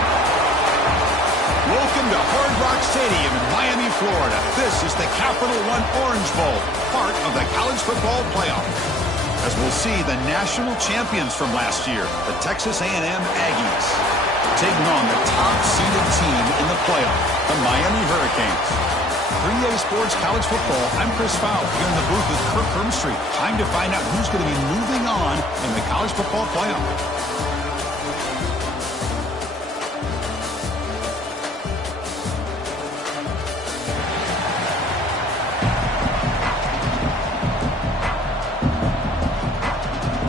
Welcome to Hard Rock Stadium in Miami, Florida. This is the Capital One Orange Bowl, part of the college football playoff. As we'll see the national champions from last year, the Texas A&M Aggies, taking on the top-seeded team in the playoff, the Miami Hurricanes. 3A Sports College Football, I'm Chris Fowler, here in the booth with Kirk Hermstreet. Time to find out who's going to be moving on in the college football playoff.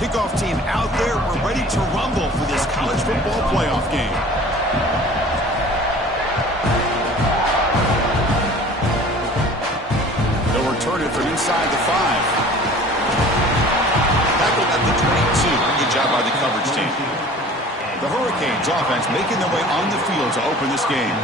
Kickoff team out there. We're ready to rumble for this college football playoff game. They'll return it from inside the 5. Tackled at the 22. Good job by the coverage team. The Hurricanes offense making their way on the field to open this game.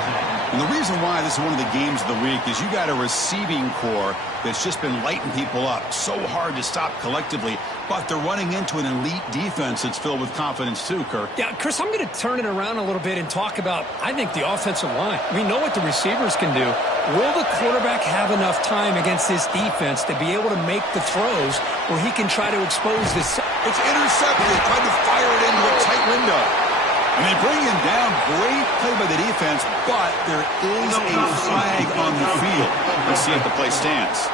And the reason why this is one of the games of the week is you got a receiving core that's just been lighting people up. So hard to stop collectively, but they're running into an elite defense that's filled with confidence too, Kirk. Yeah, Chris, I'm going to turn it around a little bit and talk about, I think, the offensive line. We know what the receivers can do. Will the quarterback have enough time against this defense to be able to make the throws where he can try to expose this? It's intercepted. Trying to fire it into a tight window. And they bring him down. Great play by the defense, but there is a flag on the field. Let's see if the play stands.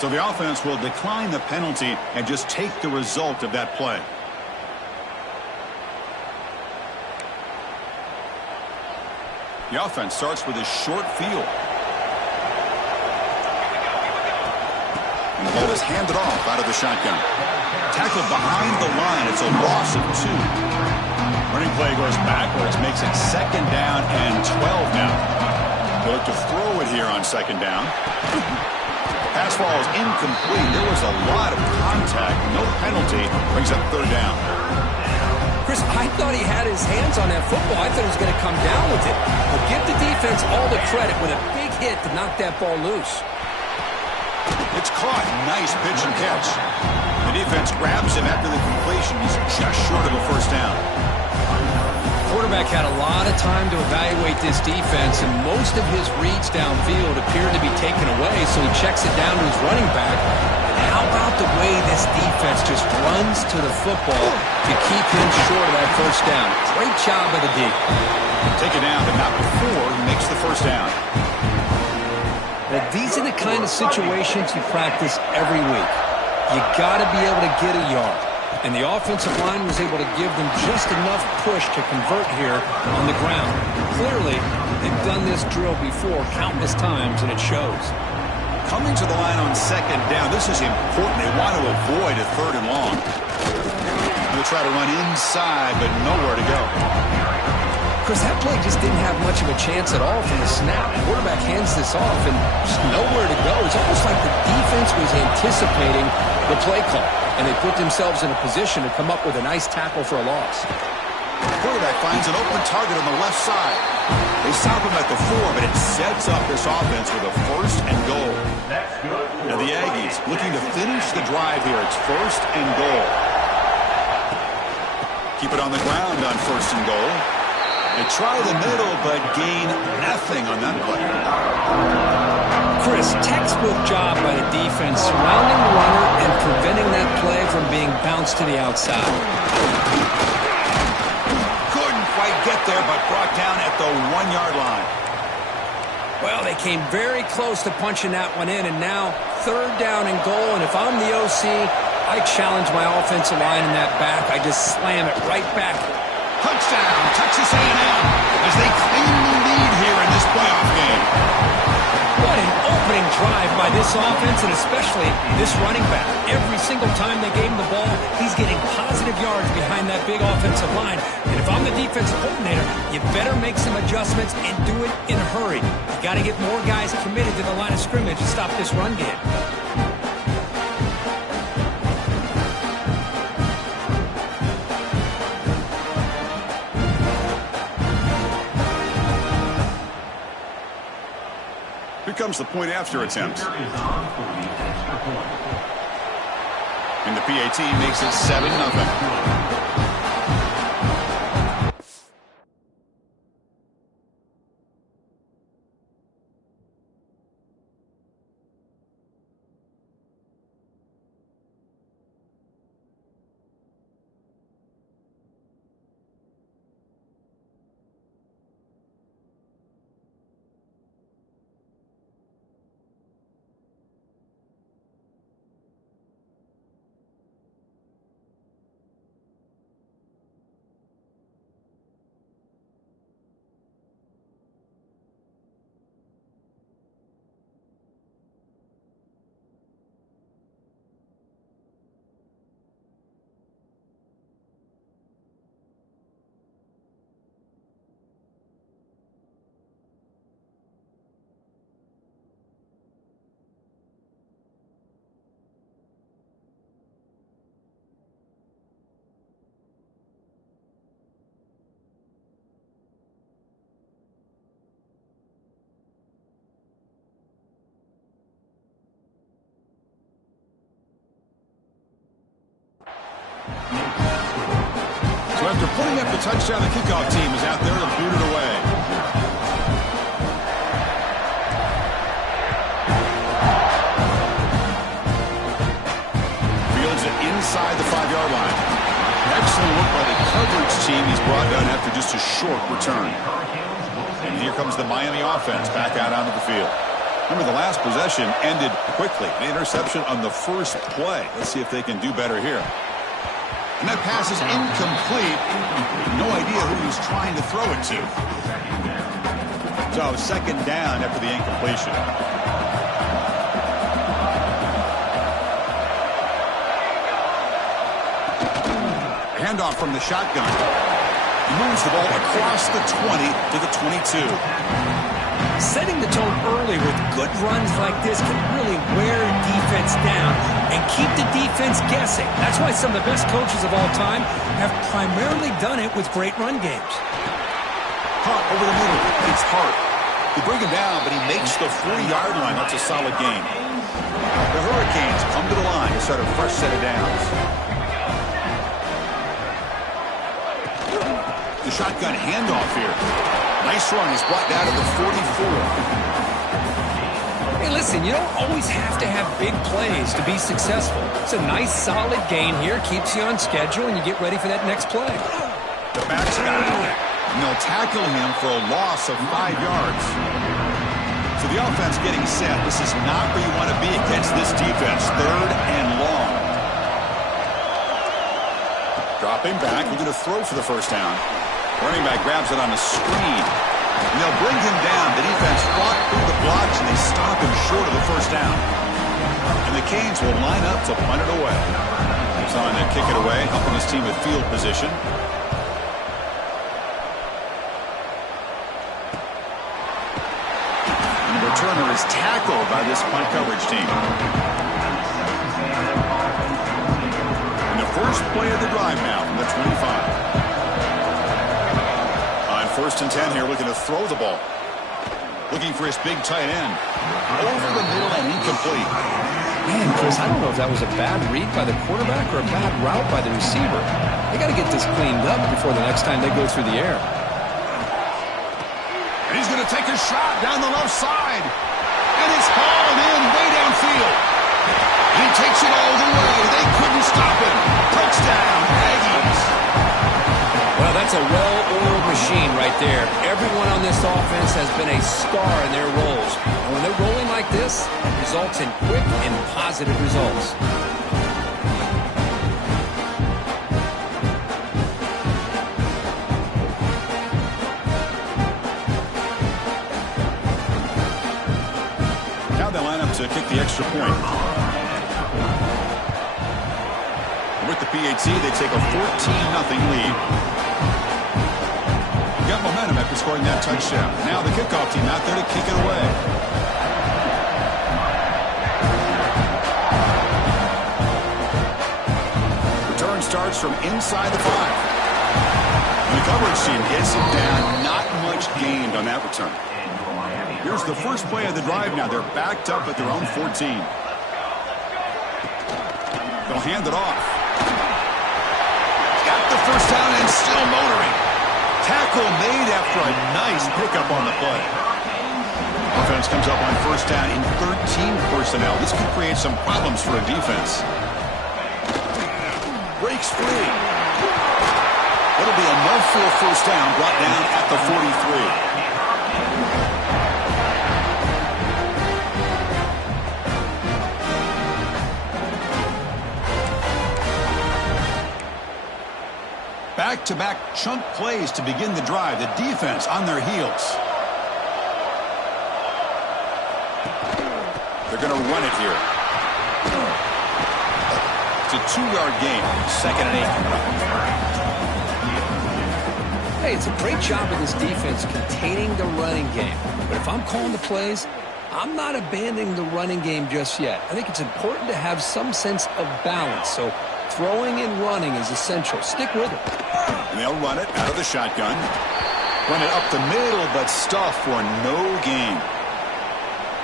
So the offense will decline the penalty and just take the result of that play. The offense starts with a short field. And the ball is handed off out of the shotgun. Tackled behind the line. It's a loss of 2. Running play goes backwards, makes it second down and 12 now. They look to throw it here on second down. Pass ball is incomplete. There was a lot of contact. No penalty. Brings up third down. Chris, I thought he had his hands on that football. I thought he was going to come down with it. But give the defense all the credit with a big hit to knock that ball loose. It's caught. Nice pitch and catch. The defense grabs him after the completion. He's just short of a first down. Quarterback had a lot of time to evaluate this defense, and most of his reads downfield appeared to be taken away, so he checks it down to his running back. And how about the way this defense just runs to the football to keep him short of that first down? Great job by the D. Take it down, but not before he makes the first down. Well, these are the kind of situations you practice every week. You got to be able to get a yard. And the offensive line was able to give them just enough push to convert here on the ground. Clearly, they've done this drill before countless times, and it shows. Coming to the line on second down, this is important. They want to avoid a third and long. They'll try to run inside, but nowhere to go. Chris, that play just didn't have much of a chance at all from the snap. The quarterback hands this off, and just nowhere to go. It's almost like the defense was anticipating the play call, and they put themselves in a position to come up with a nice tackle for a loss. The quarterback finds an open target on the left side. They stop him at the 4, but it sets up this offense with a first and goal. Now the Aggies looking to finish the drive here. It's first and goal. Keep it on the ground on first and goal. They try the middle, but gain nothing on that play. Chris, textbook job by the defense surrounding the runner and preventing that play from being bounced to the outside. Couldn't quite get there, but brought down at the 1-yard line. Well, they came very close to punching that one in, and now third down and goal. And if I'm the OC, I challenge my offensive line in that back. I just slam it right back. Touchdown, Texas A&M, as they claim the lead here in this playoff game. What an opening drive by this offense, and especially this running back. Every single time they gave him the ball, he's getting positive yards behind that big offensive line. And if I'm the defensive coordinator, you better make some adjustments and do it in a hurry. You got to get more guys committed to the line of scrimmage to stop this run game. Here comes the point after attempt. And the PAT makes it 7-0. So after putting up the touchdown, the kickoff team is out there to boot it away. Fields it inside the 5-yard line. Excellent work by the coverage team. He's brought down after just a short return. And here comes the Miami offense back out onto the field. Remember, the last possession ended quickly. An interception on the first play. Let's see if they can do better here. And that pass is incomplete. No idea who he was trying to throw it to. So second down after the incompletion. Handoff from the shotgun. He moves the ball across the 20 to the 22. Setting the tone early with good runs like this can really wear defense down and keep the defense guessing. That's why some of the best coaches of all time have primarily done it with great run games. Caught over the middle. It's Hart. They bring him down, but he makes the 40-yard line. That's a solid gain. The Hurricanes come to the line to start a fresh set of downs. The shotgun handoff here. Nice run. He's brought down to the 44. Hey, listen, you don't always have to have big plays to be successful. It's a nice, solid gain here. Keeps you on schedule, and you get ready for that next play. The back's got it. And they'll tackle him for a loss of 5 yards. So the offense getting set. This is not where you want to be against this defense. 3rd and long. Dropping back. We're going to throw for the first down. Running back grabs it on the screen. And they'll bring him down. The defense fought through the blocks, and they stop him short of the first down. And the Canes will line up to punt it away. He's on to kick it away, helping his team with field position. And the returner is tackled by this punt coverage team. And the first play of the drive now from the 25. 1st and 10 here, looking to throw the ball. Looking for his big tight end. Over the middle and incomplete. Man, Chris, I don't know if that was a bad read by the quarterback or a bad route by the receiver. They got to get this cleaned up before the next time they go through the air. And he's going to take a shot down the left side. And it's hauled in way downfield. And he takes it all the way. They couldn't stop him. Touchdown, Aggies. Well, that's a well-oiled machine right there. Everyone on this offense has been a star in their roles. And when they're rolling like this, it results in quick and positive results. Now they line up to kick the extra point. With the PAT, they take a 14-0 lead. Got momentum after scoring that touchdown. Now the kickoff team out there to kick it away. Return starts from inside the 5. And the coverage team gets him down. Not much gained on that return. Here's the first play of the drive now. They're backed up at their own 14. They'll hand it off. Got the first down and still motoring. Tackle made after a nice pickup on the play. Offense comes up on first down in 13 personnel. This could create some problems for a defense. Breaks free. That'll be enough for a first down, brought down at the 43. Back-to-back chunk plays to begin the drive. The defense on their heels. They're going to run it here. It's a 2-yard gain. 2nd and 8. Hey, it's a great job of this defense containing the running game. But if I'm calling the plays, I'm not abandoning the running game just yet. I think it's important to have some sense of balance. So throwing and running is essential. Stick with it. And they'll run it out of the shotgun. Run it up the middle, but stuff for no gain.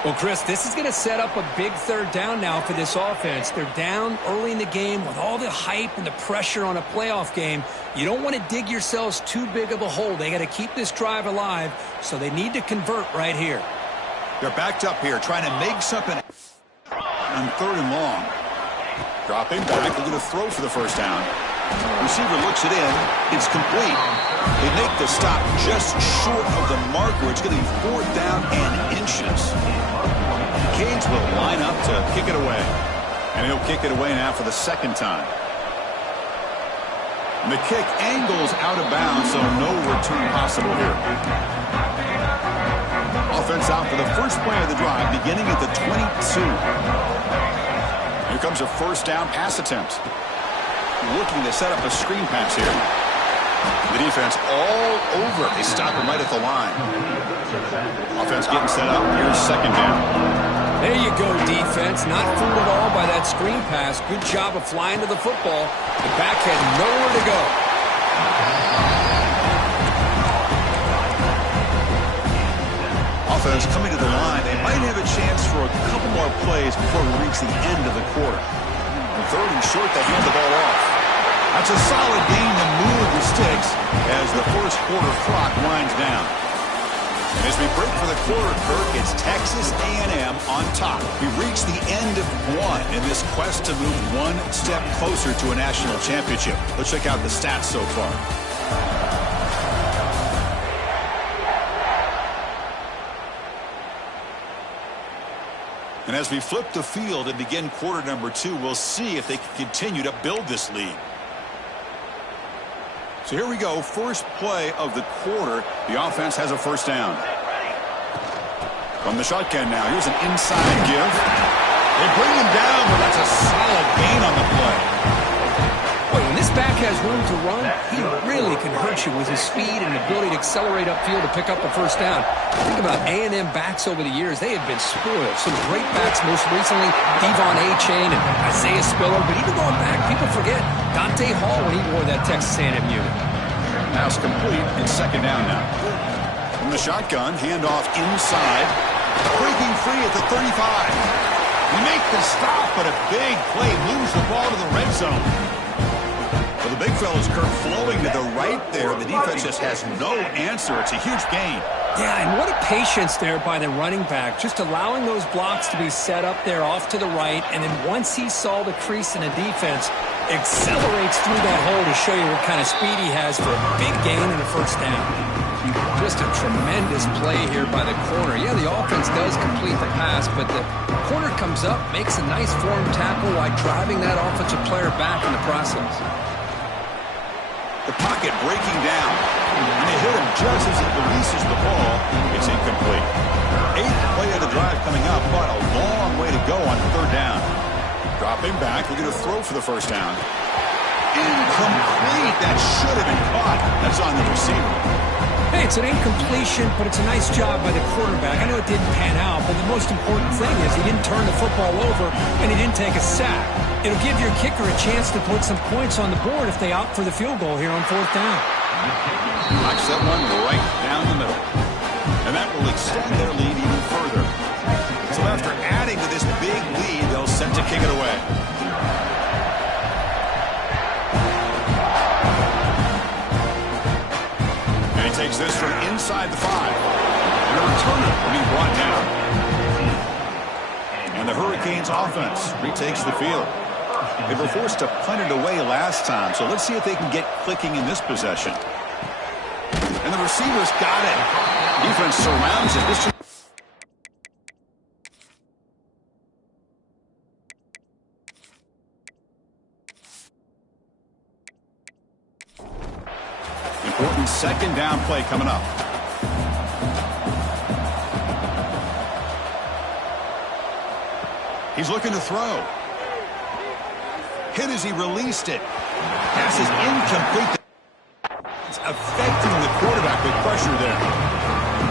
Well, Chris, this is going to set up a big third down now for this offense. They're down early in the game with all the hype and the pressure on a playoff game. You don't want to dig yourselves too big of a hole. They got to keep this drive alive, so they need to convert right here. They're backed up here, trying to make something on 3rd and long. Dropping back, they're going to throw for the first down. Receiver looks it in. It's complete. They make the stop just short of the marker. It's going to be 4th down and inches. Canes will line up to kick it away. And he'll kick it away now for the 2nd time. And the kick angles out of bounds, so no return possible here. Offense out for the first play of the drive, beginning at the 22. Here comes a first down pass attempt. Looking to set up a screen pass here. The defense all over. They stop him right at the line. Offense getting set up. Here's 2nd down. There you go, defense. Not fooled at all by that screen pass. Good job of flying to the football. The back had nowhere to go. Offense coming to the line. They might have a chance for a couple more plays before we reach the end of the quarter. 3rd and short, they hand the ball off. That's a solid gain to move the sticks as the first quarter clock winds down. And as we break for the quarter, Kirk, it's Texas A&M on top. We reach the end of one in this quest to move one step closer to a national championship. Let's check out the stats so far. And as we flip the field and begin quarter number 2, we'll see if they can continue to build this lead. So here we go, first play of the quarter. The offense has a first down. From the shotgun now, here's an inside give. They bring him down, but that's a solid gain on the play. Boy, when this back has room to run, he really can hurt you with his speed and ability to accelerate upfield to pick up a first down. Think about A&M backs over the years. They have been spoiled. Some great backs, most recently Devon A-Chain and Isaiah Spiller. But even going back, people forget Dante Hall when he wore that Texas A&M unit. Pass complete and 2nd down now. From the shotgun, handoff inside. Breaking free at the 35. We make the stop, but a big play moves the ball to the red zone. Well, the big fella's Kirk flowing to the right there. The defense just has no answer. It's a huge gain. Yeah, and what a patience there by the running back. Just allowing those blocks to be set up there off to the right. And then once he saw the crease in the defense, accelerates through that hole to show you what kind of speed he has for a big gain and a first down. Just a tremendous play here by the corner. Yeah, the offense does complete the pass, but the corner comes up, makes a nice form tackle while driving that offensive player back in the process. The pocket breaking down. And they hit him just as he releases the ball. It's incomplete. 8th play of the drive coming up, but a long way to go on 3rd down. Dropping back, we're going to throw for the first down. Incomplete. That should have been caught. That's on the receiver. Hey, it's an incompletion, but it's a nice job by the quarterback. I know it didn't pan out, but the most important thing is he didn't turn the football over and he didn't take a sack. It'll give your kicker a chance to put some points on the board if they opt for the field goal here on 4th down. Knocks that one right down the middle. And that will extend their lead even kick it away. And he takes this from inside the 5. And a returner will be brought down. And the Hurricanes offense retakes the field. They were forced to punt it away last time, so let's see if they can get clicking in this possession. And the receivers got it. Defense surrounds it. This important second down play coming up. He's looking to throw. Hit as he released it. Pass is incomplete. It's affecting the quarterback with pressure there.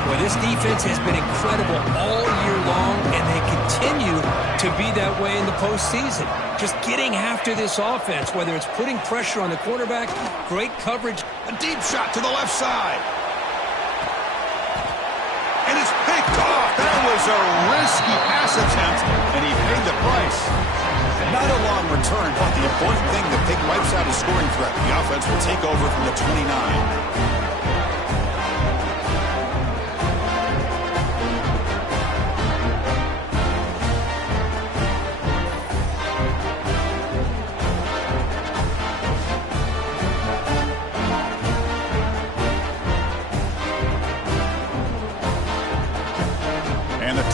Well, this defense has been incredible all year long, and they continue to be that way in the postseason. Just getting after this offense, whether it's putting pressure on the quarterback, great coverage. A deep shot to the left side. And it's picked off. That was a risky pass attempt, and he paid the price. Not a long return, but the important thing, the pick wipes out a scoring threat. The offense will take over from the 29.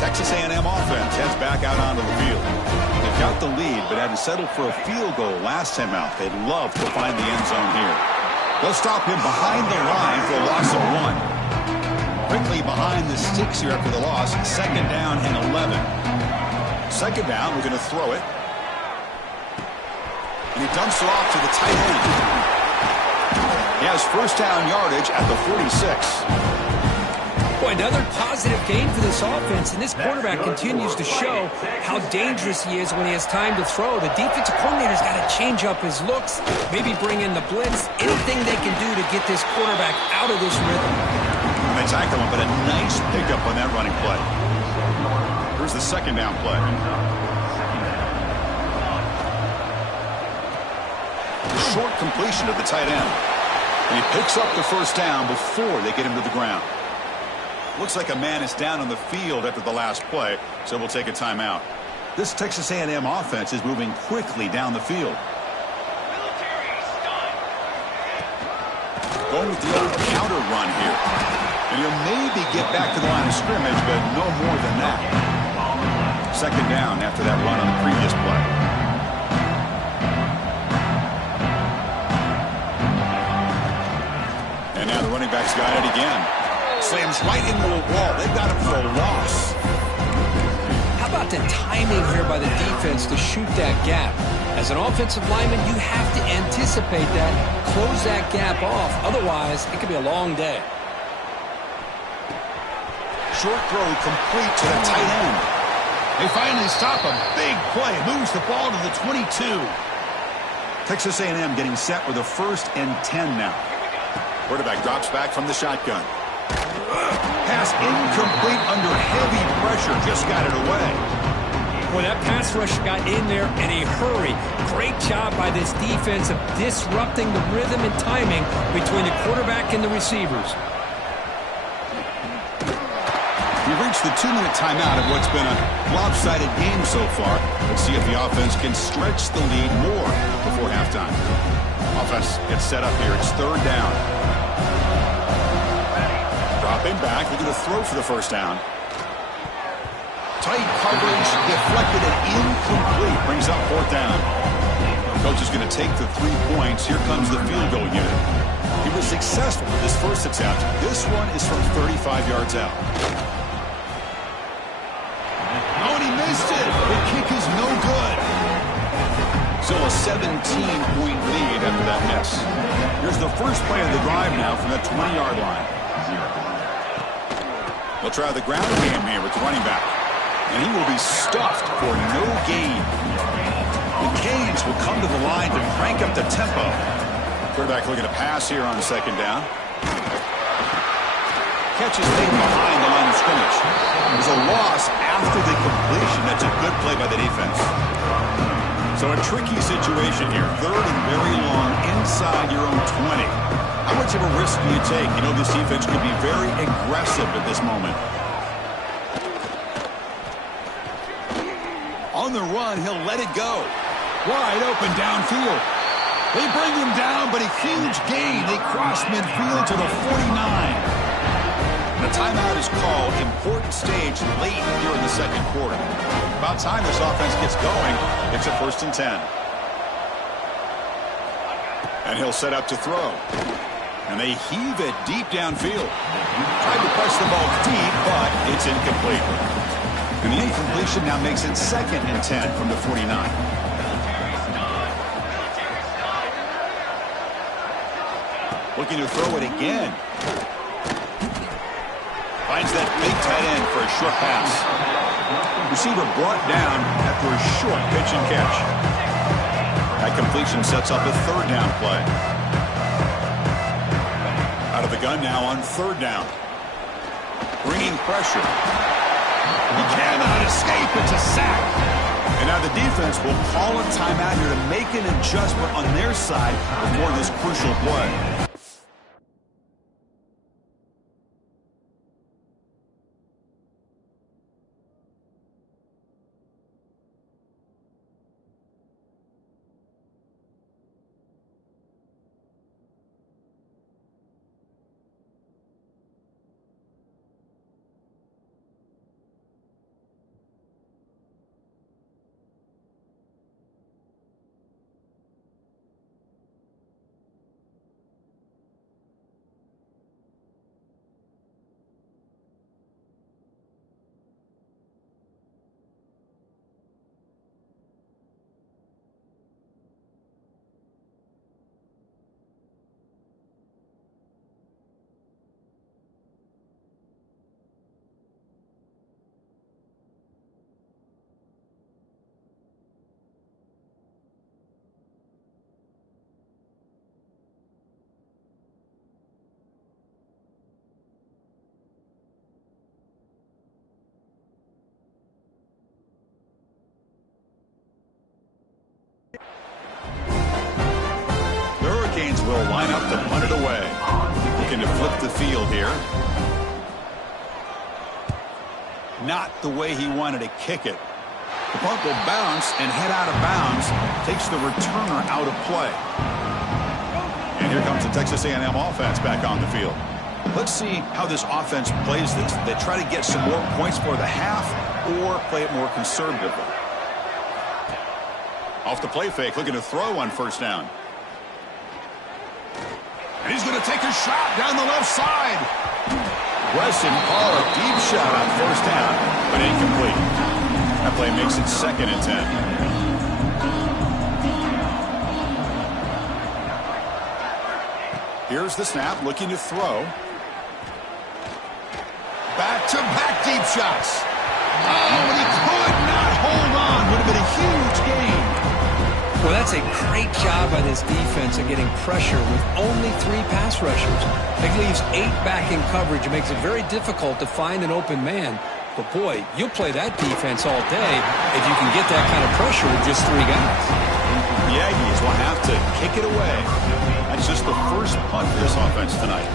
Texas A&M offense heads back out onto the field. They've got the lead, but had to settle for a field goal last time out. They'd love to find the end zone here. They'll stop him behind the line for a loss of 1. Quickly behind the sticks here after the loss. Second down and 11. Second down, we're going to throw it. And he dumps it off to the tight end. He has first down yardage at the 46. Boy, another positive game for this offense, and this quarterback continues to show how dangerous he is when he has time to throw. The defensive coordinator's got to change up his looks, maybe bring in the blitz, anything they can do to get this quarterback out of this rhythm. And they tackle him, but a nice pickup on that running play. Here's the second down play. The short completion of the tight end. And he picks up the first down before they get him to the ground. Looks like a man is down on the field after the last play, so we'll take a timeout. This Texas A&M offense is moving quickly down the field. Going with the old counter run here. And he'll maybe get back to the line of scrimmage, but no more than that. Second down after that run on the previous play. And now the running back's got it again. Slams right into a wall. They've got him for a loss. How about the timing here by the defense to shoot that gap? As an offensive lineman, you have to anticipate that, close that gap off. Otherwise, it could be a long day. Short throw complete to the tight end. They finally stop a big play. Moves the ball to the 22. Texas A&M getting set with a 1st and 10 now. Quarterback drops back from the shotgun. Pass incomplete under heavy pressure. Just got it away. Well, that pass rush got in there in a hurry. Great job by this defense of disrupting the rhythm and timing between the quarterback and the receivers. We've reached the 2-minute timeout of what's been a lopsided game so far. Let's see if the offense can stretch the lead more before halftime. Offense gets set up here. It's third down. Dropping back, looking to throw for the first down. Tight coverage, deflected and incomplete. Brings up fourth down. Coach is going to take the 3 points. Here comes the field goal unit. He was successful with his first attempt. This one is from 35 yards out. Oh, and he missed it. The kick is no good. Still a 17-point lead after that miss. Here's the first play of the drive now from that 20-yard line. They'll try the ground game here with the running back. And he will be stuffed for no gain. The Canes will come to the line to crank up the tempo. Quarterback looking to pass here on second down. Catch is made behind the line of scrimmage. There's a loss after the completion. That's a good play by the defense. So a tricky situation here. Third and very long inside your own 20. How much of a risk do you take? You know, this defense could be very aggressive at this moment. On the run, he'll let it go. Wide open downfield. They bring him down, but a huge gain. They cross midfield to the 49. The timeout is called. Important stage late here in the second quarter. About time this offense gets going. It's a 1st and 10. And he'll set up to throw. And they heave it deep downfield. Tried to press the ball deep, but it's incomplete. And the incompletion now makes it 2nd and 10 from the 49. Looking to throw it again. Finds that big tight end for a short pass. Receiver brought down after a short pitch and catch. That completion sets up a 3rd down play. Out of the gun now on 3rd down. Bringing pressure. He cannot escape. It's a sack. And now the defense will call a timeout here to make an adjustment on their side before this crucial play. Will line up to punt it away. Looking to flip the field here. Not the way he wanted to kick it. The punt will bounce and head out of bounds. Takes the returner out of play. And here comes the Texas A&M offense back on the field. Let's see how this offense plays this. They try to get some more points for the half or play it more conservatively. Off the play fake, looking to throw on 1st down. And he's going to take a shot down the left side. Aggressive call, a deep shot on 1st down, but incomplete. That play makes it 2nd and 10. Here's the snap, looking to throw. Back-to-back deep shots. Oh, and he could not hold on. Would have been a huge gain. Well, that's a great job by this defense of getting pressure with only 3 pass rushers. It leaves 8 back in coverage. It makes it very difficult to find an open man. But, boy, you'll play that defense all day if you can get that kind of pressure with just 3 guys. The Aggies will have to kick it away. That's just the first punt for this offense tonight.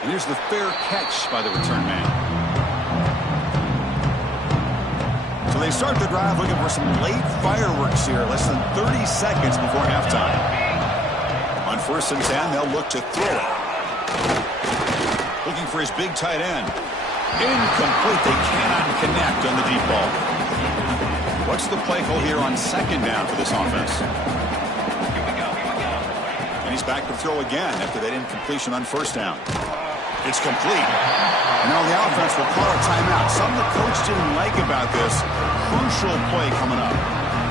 And here's the fair catch by the return man. So they start the drive looking for some late fireworks here, less than 30 seconds before halftime. On 1st and 10, they'll look to throw it. Looking for his big tight end. Incomplete. They cannot connect on the deep ball. What's the play call here on 2nd down for this offense? And he's back to throw again after that incompletion on 1st down. It's complete. And now the offense will call a timeout. Something the coach didn't like about this. Crucial play coming up.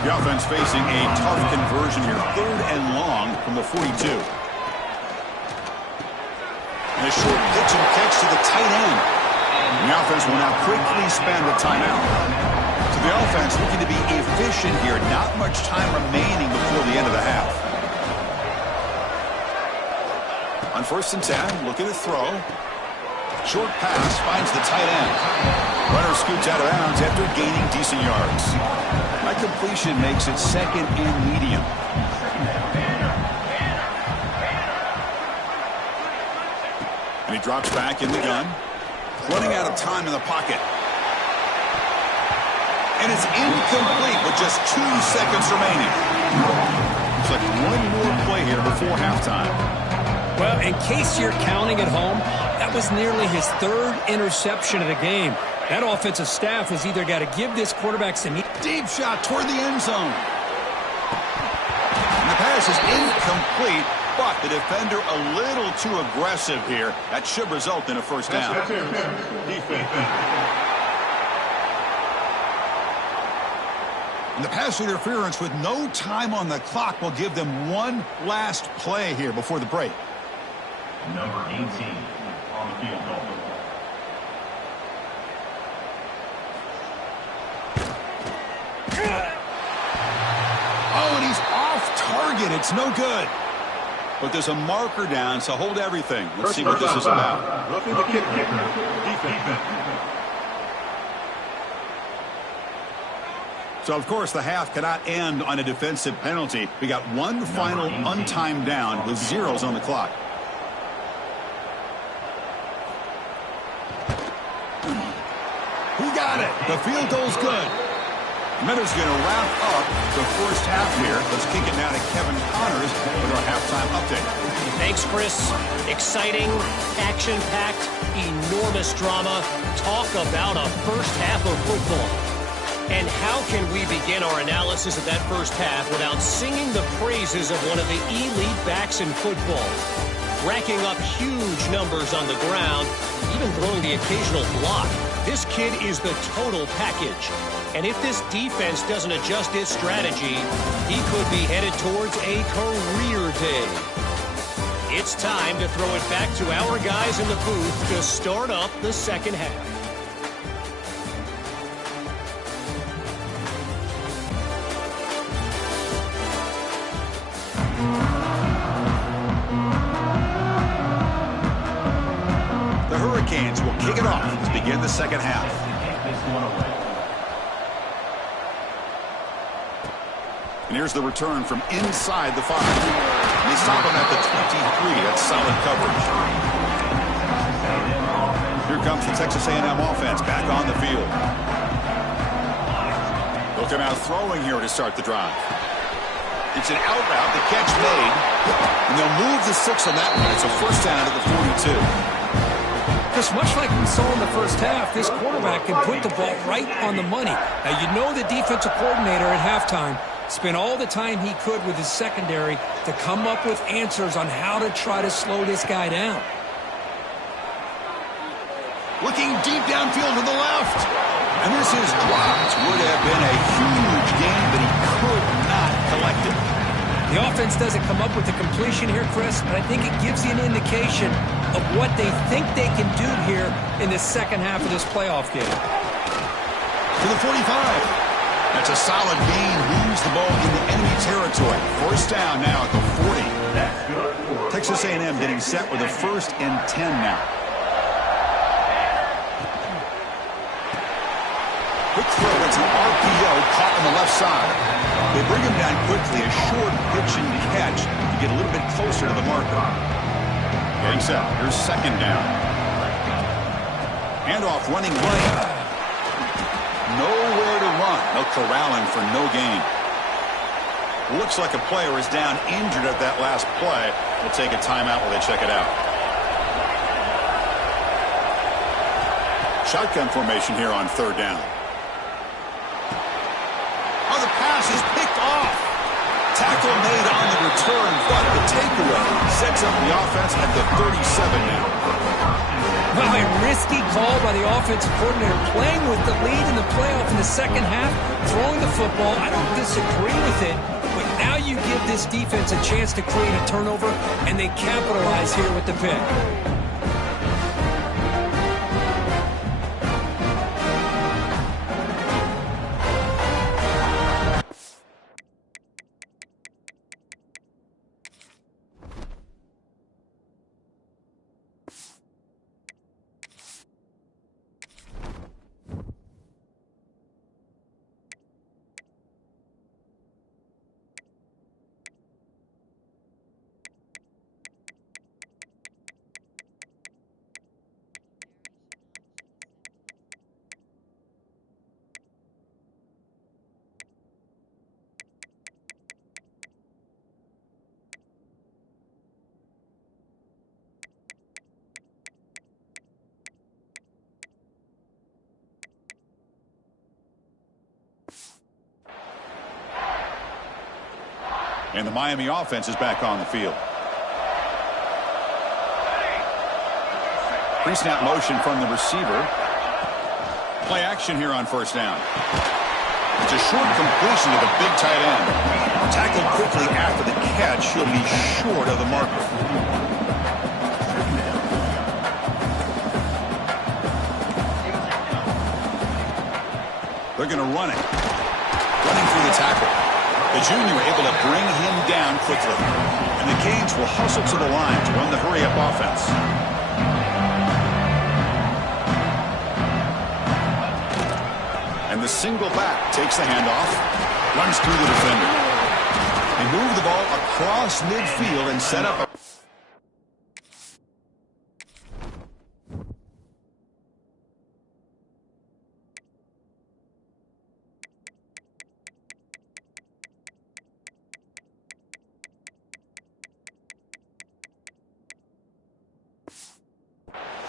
The offense facing a tough conversion here. 3rd and long from the 42. And a short pitch and catch to the tight end. And the offense will now quickly spend the timeout. So the offense looking to be efficient here. Not much time remaining before the end of the half. On 1st and 10, looking to throw. Short pass finds the tight end. Runner scoots out of bounds after gaining decent yards. That completion makes it second and medium. And he drops back in the gun. Running out of time in the pocket. And it's incomplete with just 2 seconds remaining. Looks like one more play here before halftime. Well, in case you're counting at home, that was nearly his 3rd interception of the game. That offensive staff has either got to give this quarterback some Deep shot toward the end zone. And the pass is incomplete, but the defender a little too aggressive here. That should result in a first down. And the pass interference with no time on the clock will give them one last play here before the break. Number 18 on the field goal. Oh, and he's off target. It's no good. But there's a marker down, so hold everything. Let's see what this is about. Roughing the kicker. Defense. So, of course, the half cannot end on a defensive penalty. We got one final untimed down with zeros on the clock. He got it. The field goal's good. Minutes going to wrap up the first half here. Let's kick it now to Kevin Connors with our halftime update. Thanks, Chris. Exciting, action-packed, enormous drama. Talk about a first half of football. And how can we begin our analysis of that first half without singing the praises of one of the elite backs in football? Racking up huge numbers on the ground, even throwing the occasional block. This kid is the total package. And if this defense doesn't adjust its strategy, he could be headed towards a career day. It's time to throw it back to our guys in the booth to start up the second half. The Hurricanes will kick it off to begin the second half. And here's the return from inside the 5. And they stop him at the 23. That's solid coverage. Here comes the Texas A&M offense back on the field. They'll come out throwing here to start the drive. It's an out route, the catch made. And they'll move the 6 on that one. It's a first down at the 42. Just much like we saw in the first half, this quarterback can put the ball right on the money. Now, you know the defensive coordinator at halftime spent all the time he could with his secondary to come up with answers on how to try to slow this guy down. Looking deep downfield to the left. And this is dropped. Would have been a huge game, but he could not collect it. The offense doesn't come up with the completion here, Chris, but I think it gives you an indication of what they think they can do here in the second half of this playoff game. To the 45. That's a solid gain. Moves the ball in the enemy territory. First down now at the 40. Texas A&M getting set with a 1st and 10 now. Quick throw. It's an RPO caught on the left side. They bring him down quickly. A short pitch and catch to get a little bit closer to the marker. Getting set. Here's second down. Handoff running lane. Nowhere to run. No corralling for no gain. Looks like a player is down injured at that last play. We'll take a timeout while they check it out. Shotgun formation here on 3rd down. Oh, the pass is picked off. Tackle made on the return, but the takeaway sets up the offense at the 37 now. Well, a risky call by the offensive coordinator, playing with the lead in the playoff in the second half, throwing the football. I don't disagree with it, but now you give this defense a chance to create a turnover, and they capitalize here with the pick. And the Miami offense is back on the field. Pre-snap motion from the receiver. Play action here on first down. It's a short completion to the big tight end. Tackled quickly after the catch. He'll be short of the marker. They're going to run it. Running through the tackle. The junior able to bring him down quickly. And the Canes will hustle to the line to run the hurry-up offense. And the single back takes the handoff, runs through the defender. They move the ball across midfield and set up a...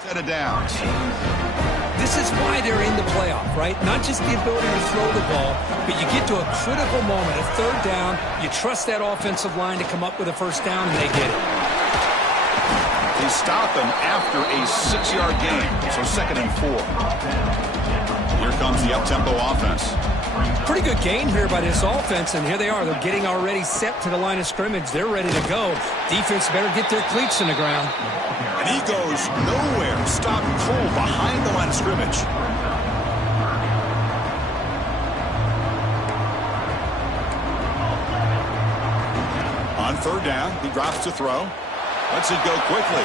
set of downs. This is why they're in the playoff, right? Not just the ability to throw the ball, but you get to a critical moment, a third down, you trust that offensive line to come up with a first down, and they get it. They stop him after a 6-yard gain, so 2nd and 4. Here comes the up-tempo offense. Pretty good gain here by this offense, and here they are. They're getting already set to the line of scrimmage. They're ready to go. Defense better get their cleats in the ground. And he goes nowhere. Stop cold behind the line of scrimmage. On third down, he drops to throw. Lets it go quickly.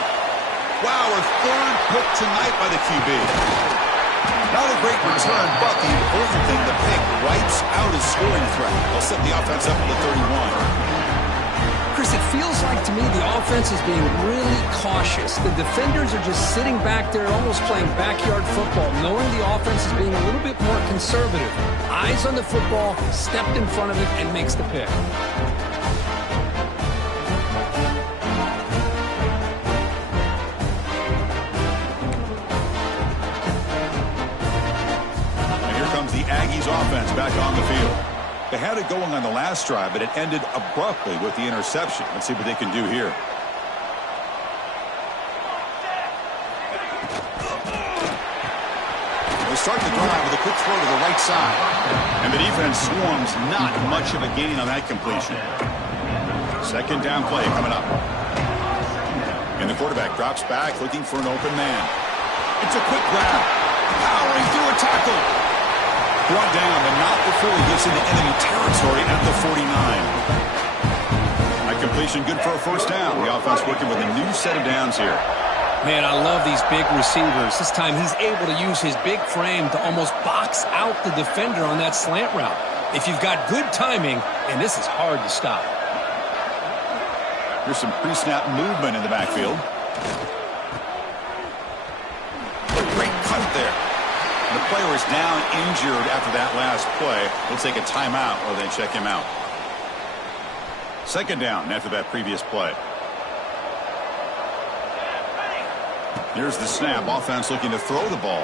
Wow, a third pick tonight by the QB. Not a great return, but the important thing, the pick wipes out his scoring threat. They'll set the offense up at the 31. Chris, it feels like to me the offense is being really cautious. The defenders are just sitting back there almost playing backyard football, knowing the offense is being a little bit more conservative. Eyes on the football, stepped in front of it, and makes the pick. Aggies offense back on the field. They had it going on the last drive, but it ended abruptly with the interception. Let's see what they can do here. They start the drive with a quick throw to the right side. And the defense swarms, not much of a gain on that completion. 2nd down play coming up. And the quarterback drops back looking for an open man. It's a quick grab. Powering through a tackle. Brought down, but not before he gets into enemy territory at the 49. That completion good for a first down. The offense working with a new set of downs here. Man, I love these big receivers. This time he's able to use his big frame to almost box out the defender on that slant route. If you've got good timing, and this is hard to stop. Here's some pre-snap movement in the backfield. Great cut there. The player is down injured after that last play. They'll take a timeout or they check him out. 2nd down after that previous play. Here's the snap. Offense looking to throw the ball.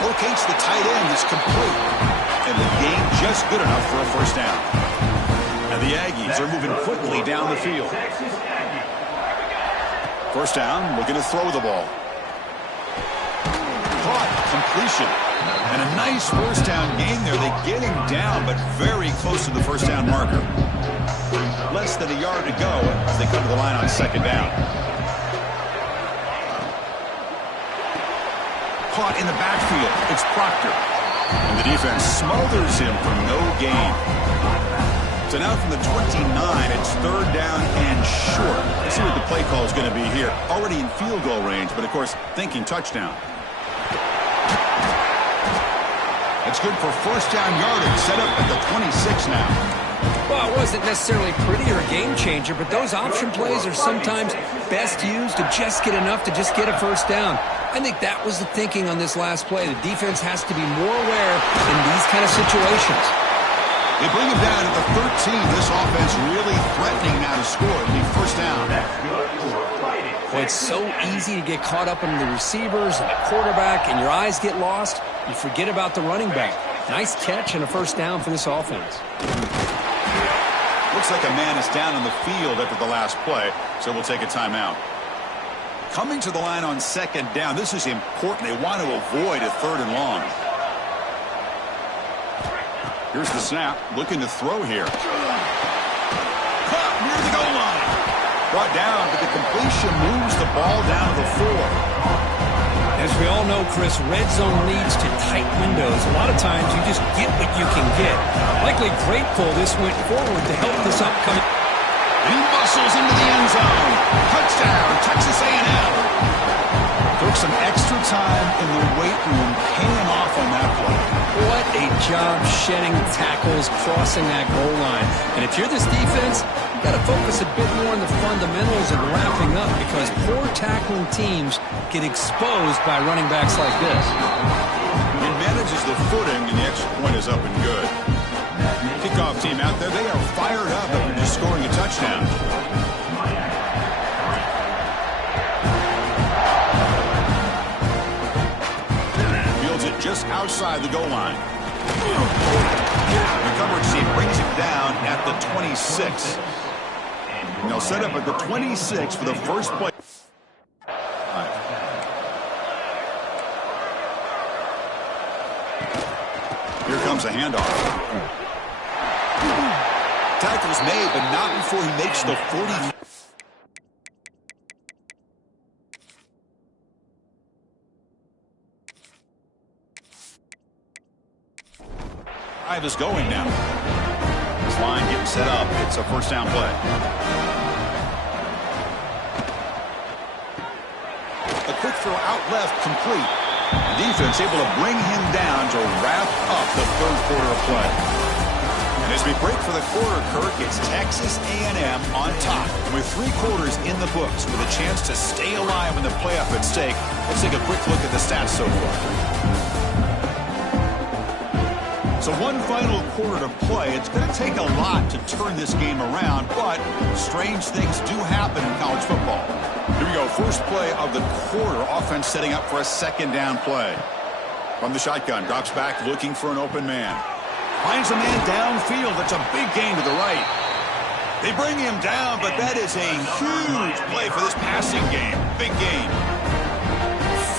Locates the tight end. It's complete. And the gain just good enough for a first down. And the Aggies are moving quickly down the field. First down, looking to throw the ball. Caught, completion, and a nice first down gain there. They get him down, but very close to the first down marker. Less than a yard to go as they come to the line on 2nd down. Caught in the backfield. It's Proctor. And the defense smothers him for no gain. So now from the 29, it's 3rd down and short. Let's see what the play call is going to be here. Already in field goal range, but of course, thinking touchdown. It's good for first down yardage, set up at the 26 now. Well, it wasn't necessarily pretty or a game changer, but those option plays are sometimes best used to just get enough to just get a first down. I think that was the thinking on this last play. The defense has to be more aware in these kind of situations. They bring him down at the 13. This offense really threatening now to score. It'll be first down. Well, it's so easy to get caught up in the receivers and the quarterback, and your eyes get lost. You forget about the running back. Nice catch and a first down for this offense. Looks Looks like a man is down on the field after the last play, so we'll take a timeout. Coming to the line on second down, this is important. They want to avoid a third and long. Here's the snap, looking to throw here. Caught near the goal line. Brought down, but the completion moves the ball down to the 4. As we all know, Chris, red zone leads to tight windows. A lot of times you just get what you can get. Likely grateful this went forward to help this upcoming. And he muscles into the end zone. Touchdown, Texas A&M. Took some extra time in the weight room paying off on that play. What a job shedding tackles, crossing that goal line. And if you're this defense, you've got to focus a bit more on the fundamentals and wrapping up, because poor tackling teams get exposed by running backs like this. He manages the footing, and the extra point is up and good. Kickoff team out there, they are fired up after just scoring a touchdown. Fields it just outside the goal line. The coverage team brings him down at the 26. And they'll set up at the 26 for the first play. Here comes a handoff. Tackle's made, but not before he makes the 40. Drive is going now. This line getting set up. It's a first down play. A quick throw out left, complete. The defense able to bring him down to wrap up the third quarter of play. And as we break for the quarter, Kirk, it's Texas A&M on top. With 3 quarters in the books with a chance to stay alive in the playoff at stake, let's take a quick look at the stats so far. So one final quarter to play. It's going to take a lot to turn this game around, but strange things do happen in college football. Here we go, first play of the quarter. Offense setting up for a second down play. From the shotgun, drops back looking for an open man. Finds a man downfield. That's a big gain to the right. They bring him down, but that is a huge play for this passing game. Big gain.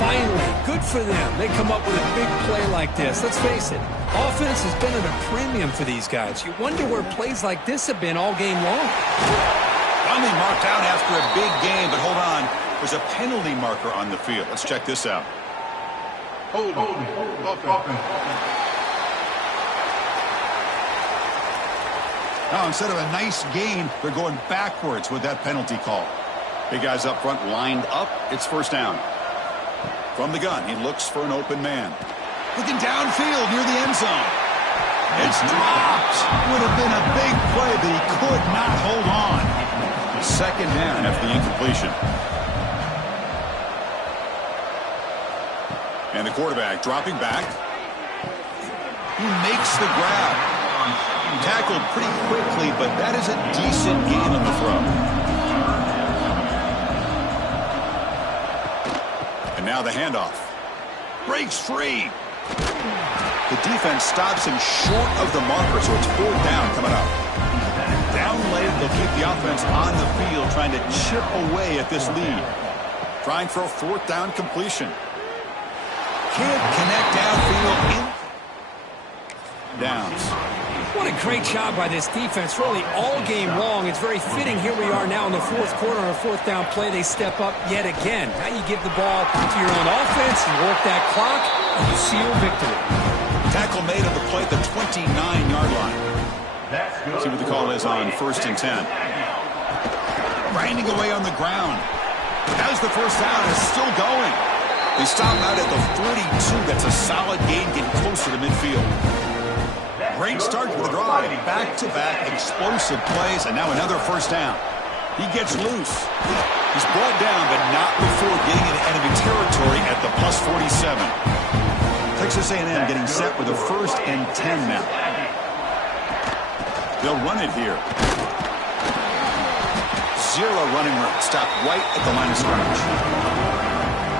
Finally, good for them. They come up with a big play like this. Let's face it, offense has been at a premium for these guys. You wonder where plays like this have been all game long. Finally marked out after a big game, but hold on. There's a penalty marker on the field. Let's check this out. Hold on. Now, instead of a nice gain, they're going backwards with that penalty call. Big guys up front lined up. It's first down. From the gun, he looks for an open man. Looking downfield near the end zone. It's dropped. Would have been a big play, but he could not hold on. Second down after the incompletion. And the quarterback dropping back. He makes the grab. Tackled pretty quickly, but that is a decent gain on the throw. And now the handoff. Breaks free. The defense stops him short of the marker, so it's fourth down coming up. Down late, they'll keep the offense on the field, trying to chip away at this lead. Trying for a fourth down completion. Can't connect downfield. Downs. What a great job by this defense, really all game long. It's very fitting. Here we are now in the fourth quarter on a fourth down play. They step up yet again. Now you give the ball to your own offense, you work that clock, and you seal victory. Tackle made of the play at the 29-yard line. See what the call is on 1st and 10. Grinding away on the ground. As the first down is still going. They stop out at the 42. That's a solid gain, getting closer to midfield. Great start to the drive. Back-to-back explosive plays, and now another first down. He gets loose. He's brought down, but not before getting into enemy territory at the plus 47. Texas A&M getting set with a 1st and 10 now. They'll run it here. Zero running room. Stop right at the line of scrimmage.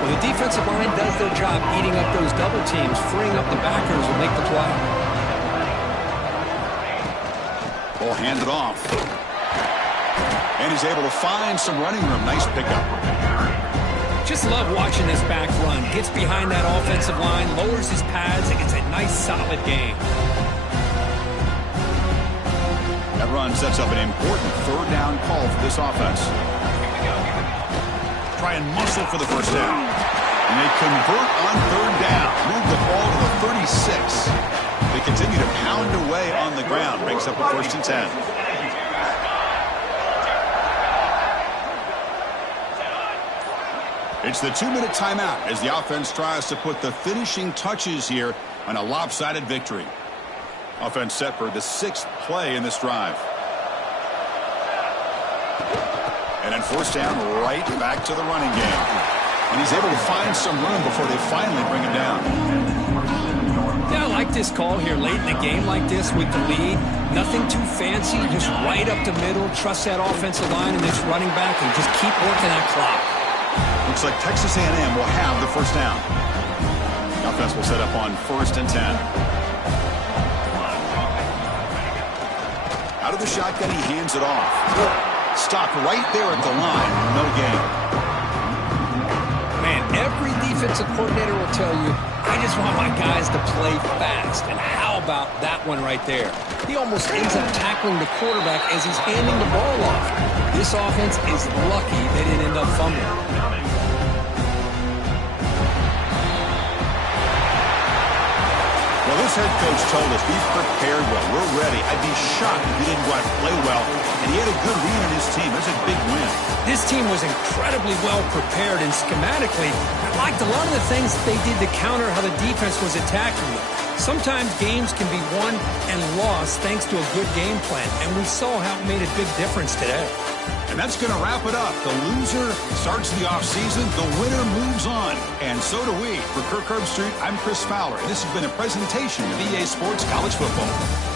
Well, the defensive line does their job eating up those double teams, freeing up the backers and make the play. Will hand it off. And he's able to find some running room. Nice pickup. Just love watching this back run. Gets behind that offensive line, lowers his pads, and gets a nice, solid gain. That run sets up an important third down call for this offense. Try and muscle for the first down. And they convert on third down. Move the ball to the 36. They continue to pound away on the ground. Breaks up a 1st and 10. It's the 2-minute timeout as the offense tries to put the finishing touches here on a lopsided victory. Offense set for the 6th play in this drive. And then 4th down, right back to the running game. And he's able to find some room before they finally bring him down. Yeah, I like this call here late in the game like this with the lead. Nothing too fancy, just right up the middle. Trust that offensive line and this running back and just keep working that clock. Looks like Texas A&M will have the first down. The offense will set up on 1st and 10. Out of the shotgun, he hands it off. Stopped right there at the line. No gain. Man, every defensive coordinator will tell you, I just want my guys to play fast. And how about that one right there? He almost ends up tackling the quarterback as he's handing the ball off. This offense is lucky they didn't end up fumbling. Well, this head coach told us, be prepared well. We're ready. I'd be shocked if he didn't go out and play well. And he had a good read on his team. There's a big win. This team was incredibly well prepared, and schematically, I liked a lot of the things they did to counter how the defense was attacking them. Sometimes games can be won and lost thanks to a good game plan, and we saw how it made a big difference today. And that's going to wrap it up. The loser starts the offseason. The winner moves on. And so do we. For Kirk Herbstreit, I'm Chris Fowler. And this has been a presentation of EA Sports College Football.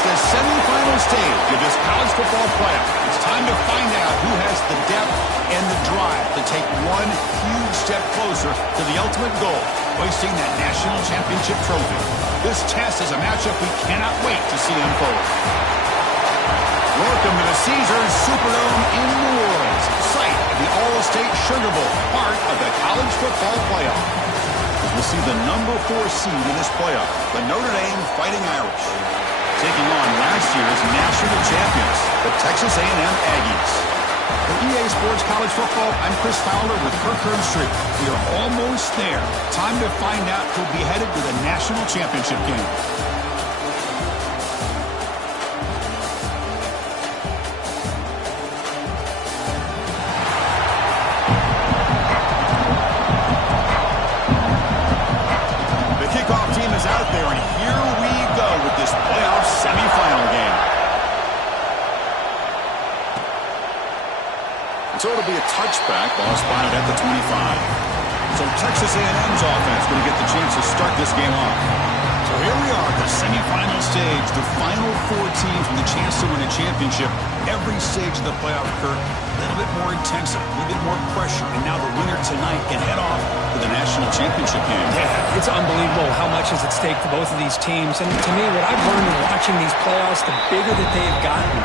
It's the semifinal stage of this college football playoff. It's time to find out who has the depth and the drive to take one huge step closer to the ultimate goal, hoisting that national championship trophy. This test is a matchup we cannot wait to see unfold. Welcome to the Caesars Superdome in New Orleans, site of the All-State Sugar Bowl, part of the college football playoff. As we'll see the number 4 seed in this playoff, the Notre Dame Fighting Irish, taking on last year's national champions, the Texas A&M Aggies. For EA Sports College Football, I'm Chris Fowler with Kirk Herbstreit. We are almost there. Time to find out who'll be headed to the national championship game. Out there, and here we go with this playoff semifinal game. So it'll be a touchback, ball spotted at the 25. So Texas A&M's offense going to get the chance to start this game off. So here we are, the semifinal stage, the final 4 teams with a chance to win a championship. Every stage of the playoff, Kirk, a little bit more intense, a little bit more pressure, and now the winner tonight can head off to the national championship game. Yeah, it's unbelievable how much is at stake for both of these teams. And to me, what I've learned in watching these playoffs, the bigger that they've gotten,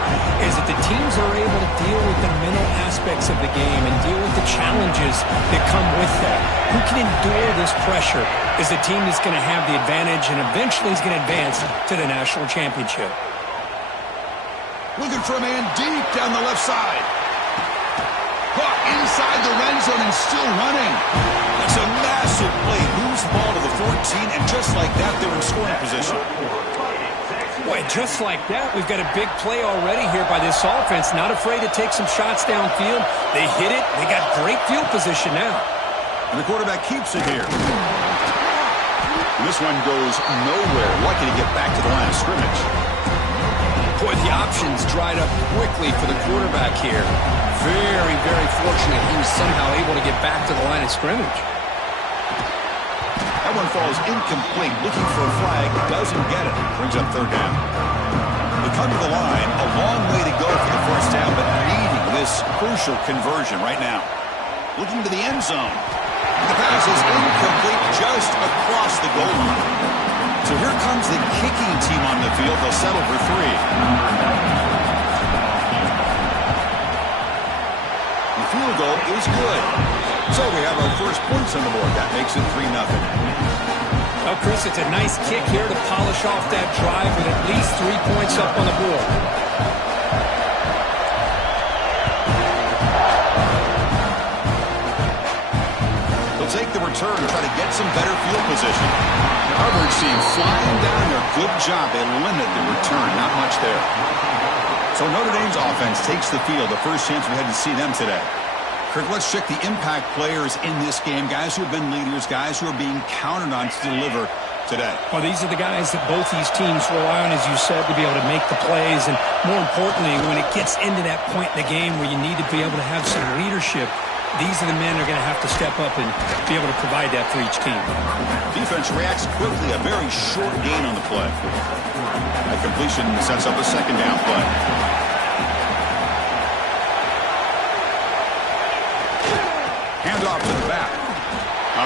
is that the teams are able to deal with the mental aspects of the game and deal with the challenges that come with that. Who can endure this pressure is the team that's going to have the advantage and eventually is going to advance to the national championship. Looking for a man deep down the left side. Caught inside the red zone and still running. That's a massive play. Moves the ball to the 14, and just like that, they're in scoring position. Boy, just like that, we've got a big play already here by this offense. Not afraid to take some shots downfield. They hit it. They got great field position now. And the quarterback keeps it here. And this one goes nowhere. Lucky to get back to the line of scrimmage. Boy, the options dried up quickly for the quarterback here. Very, very fortunate he was somehow able to get back to the line of scrimmage. That one falls incomplete. Looking for a flag. Doesn't get it. Brings up 3rd down. They come to the line. A long way to go for the 1st down, but needing this crucial conversion right now. Looking to the end zone. The pass is incomplete just across the goal line. So here comes the kicking team on the field. They'll settle for 3. The field goal is good. So we have our first points on the board. That makes it 3-0. Well, Chris, it's a nice kick here to polish off that drive with at least 3 points up on the board. They'll take the return and try to get some better field position. Harvard team flying down there. Good job. They limit the return. Not much there. So Notre Dame's offense takes the field. The first chance we had to see them today. Kirk, let's check the impact players in this game. Guys who have been leaders. Guys who are being counted on to deliver today. Well, these are the guys that both these teams rely on, as you said, to be able to make the plays. And more importantly, when it gets into that point in the game where you need to be able to have some leadership, these are the men who are going to have to step up and be able to provide that for each team. Defense reacts quickly. A very short gain on the play. That completion sets up a 2nd down play. Hand off to the back.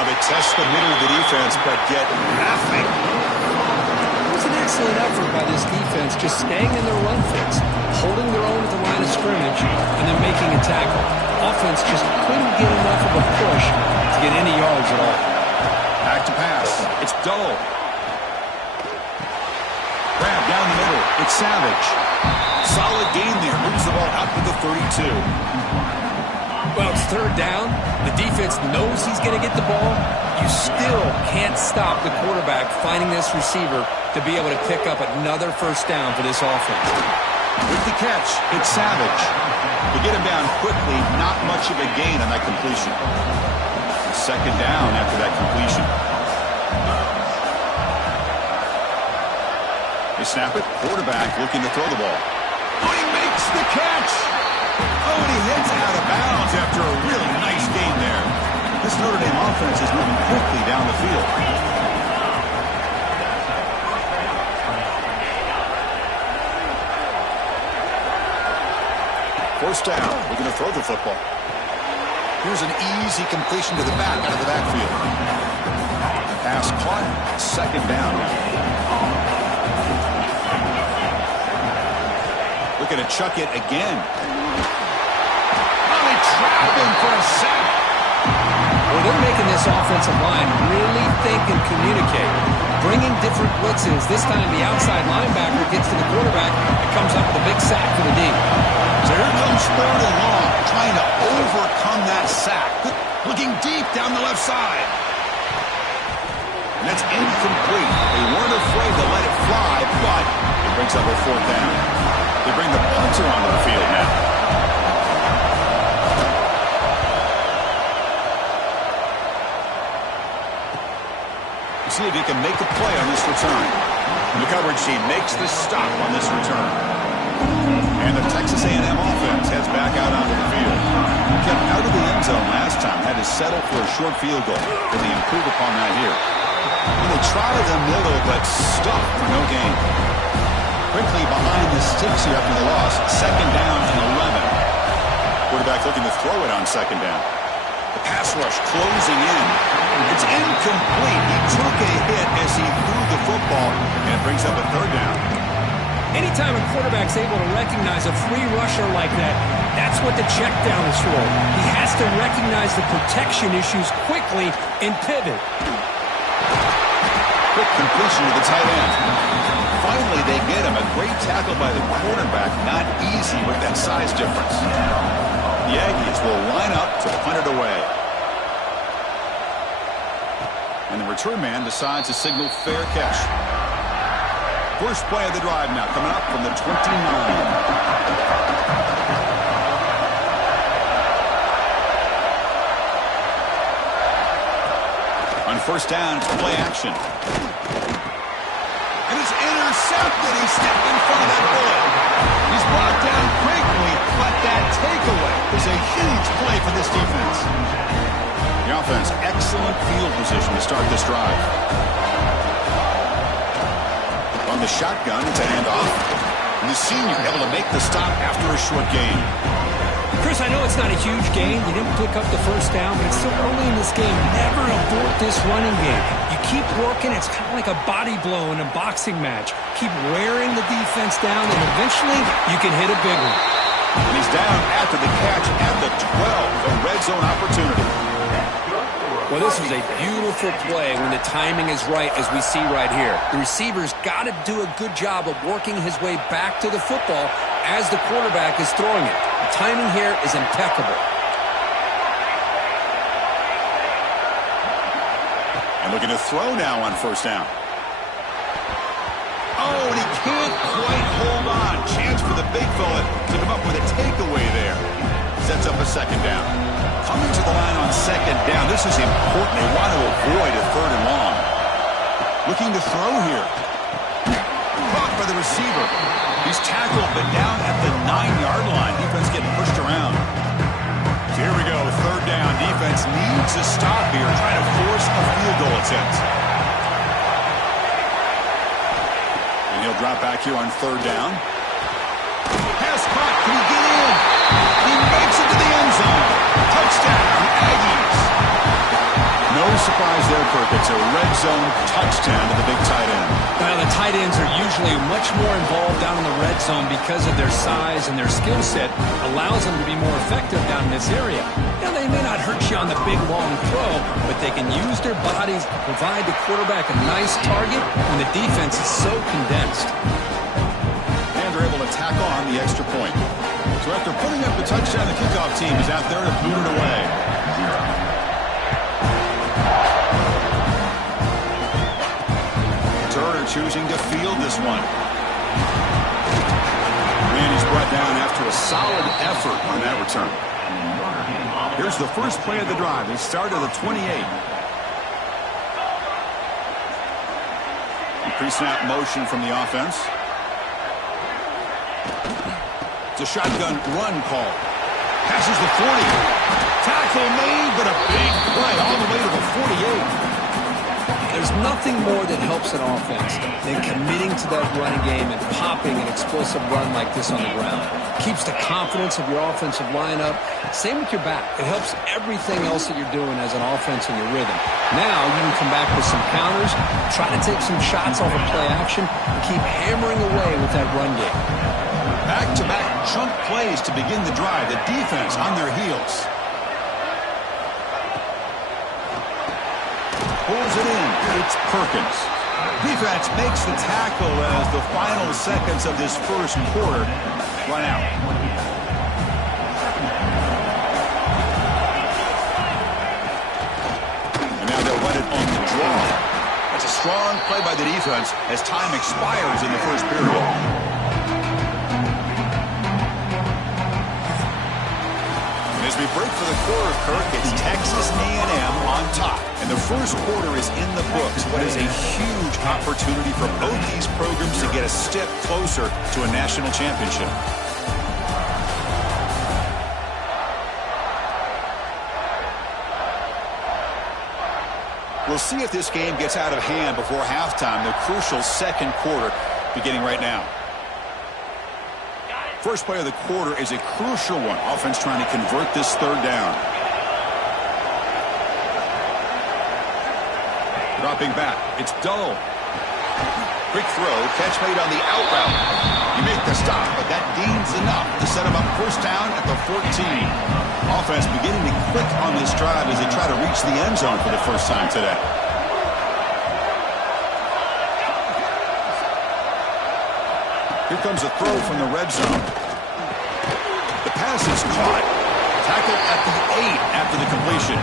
They test the middle of the defense, but get nothing. It was an excellent effort by this defense, just staying in their run fix, holding their own at the line of scrimmage, and then making a tackle. Offense just couldn't get enough of a push to get any yards at all. Back to pass. It's Dull. Grab down the middle. It's Savage. Solid gain there. Moves the ball out to the 32. Well, it's 3rd down. The defense knows he's going to get the ball. You still can't stop the quarterback finding this receiver to be able to pick up another 1st down for this offense. With the catch, it's Savage. To get him down quickly, not much of a gain on that completion. 2nd down after that completion. They snap it. Quarterback looking to throw the ball. Oh, he makes the catch. Oh, and he heads out of bounds after a really nice game there. This Notre Dame offense is moving quickly down the field. First down. Looking to throw the football. Here's an easy completion to the back out of the backfield. Pass caught. Second down now. Looking to chuck it again. Oh, they trap him for a sack. Well, they're making this offensive line really think and communicate. Bringing different blitzes. This time the outside linebacker gets to the quarterback and comes up with a big sack for the D. So here comes third and long, trying to overcome that sack. Looking deep down the left side. And that's incomplete. They weren't afraid to let it fly, but it brings up a fourth down. They bring the punter onto the field now. See if he can make a play on this return. And the coverage team makes the stop on this return. And the Texas A&M offense heads back out onto the field. Kept out of the end zone last time, had to settle for a short field goal. Can they improve upon that here? And they tried the middle, but stuck for no gain. Quickly behind the sticks here after the loss. Second down and 11. Quarterback looking to throw it on second down. The pass rush closing in. It's incomplete. He took a hit as he threw the football, and it brings up a third down. Anytime a quarterback's able to recognize a free rusher like that, that's what the check down is for. He has to recognize the protection issues quickly and pivot. Quick completion to the tight end. Finally, they get him. A great tackle by the quarterback. Not easy with that size difference. The Aggies will line up to punt it away. And the return man decides to signal fair catch. First play of the drive now coming up from the 29. On first down, it's play action. And it's intercepted. He stepped in front of that bullet. He's brought down quickly, but that takeaway is a huge play for this defense. The offense, excellent field position to start this drive. On the shotgun, it's a handoff. And the senior able to make the stop after a short gain. Chris, I know it's not a huge gain. You didn't pick up the first down, but it's still early in this game. Never abort this running game. You keep working. It's kind of like a body blow in a boxing match. Keep wearing the defense down, and eventually you can hit a big one. And he's down after the catch at the 12. A red zone opportunity. Well, this was a beautiful play when the timing is right, as we see right here. The receiver's got to do a good job of working his way back to the football as the quarterback is throwing it. The timing here is impeccable. And looking to throw now on first down. Oh, and he can't quite hold on. Chance for the big fella to come up with a takeaway there. Sets up a second down. Coming to the line on second down. This is important. They want to avoid a third and long. Looking to throw here. Caught by the receiver. He's tackled, but down at the 9-yard line. Defense getting pushed around. So here we go. Third down. Defense needs a stop here. Trying to force a field goal attempt. And he'll drop back here on third down. Pass caught. Can he get in? He makes it to the end zone. Touchdown, Aggies. No surprise there, Kirk. It's a red zone touchdown to the big tight end. Well, the tight ends are usually much more involved down in the red zone because of their size and their skill set allows them to be more effective down in this area. Now, they may not hurt you on the big, long throw, but they can use their bodies to provide the quarterback a nice target when the defense is so condensed. And they're able to tack on the extra point. So after putting up the touchdown, the kickoff team is out there to boot it away. Turner choosing to field this one. And he's brought down after a solid effort on that return. Here's the first play of the drive. They start at the 28. Pre-snap motion from the offense. It's a shotgun run call. Passes the 40. Tackle made, but a big play all the way to the 48. There's nothing more that helps an offense than committing elements of that running game and popping an explosive run like this on the ground. Keeps the confidence of your offensive lineup. Same with your back. It helps everything else that you're doing as an offense in your rhythm. Now you can come back with some counters, try to take some shots off of play action, and keep hammering away with that run game. Back-to-back chunk plays to begin the drive. The defense on their heels. Pulls it in. It's Perkins. Defense makes the tackle as the final seconds of this first quarter run out. And now they'll run it on the draw. That's a strong play by the defense as time expires in the first period. As we break for the quarter, Kirk, it's Texas A&M on top. And the first quarter is in the books. What is a huge opportunity for both these programs to get a step closer to a national championship. We'll see if this game gets out of hand before halftime, the crucial second quarter beginning right now. First play of the quarter is a crucial one. Offense trying to convert this third down. Dropping back. It's Dull. Quick throw. Catch made on the out route. You make the stop, but that gains enough to set him up first down at the 14. Offense beginning to click on this drive as they try to reach the end zone for the first time today. Here comes a throw from the red zone. The pass is caught. Tackle at the 8 after the completion.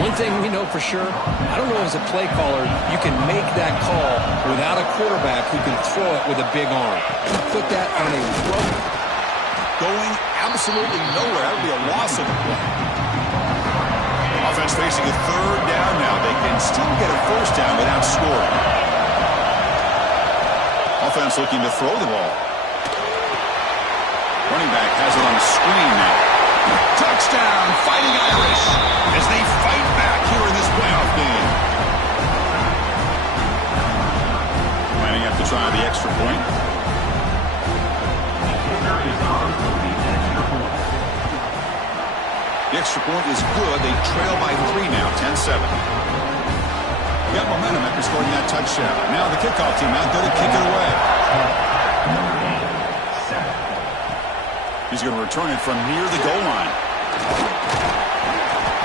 One thing we know for sure, I don't know as a play caller, you can make that call without a quarterback who can throw it with a big arm. Put that on a rope. Going absolutely nowhere. That would be a loss of the play. Offense facing a third down now. They can still get a first down without scoring. Offense looking to throw the ball. Running back has it on the screen now. Touchdown, Fighting Irish, as they fight back here in this playoff game. Lining up to try the extra point. The extra point is good. They trail by 3 now, 10-7. Got momentum after scoring that touchdown. Now the kickoff team out there to kick it away. He's going to return it from near the goal line.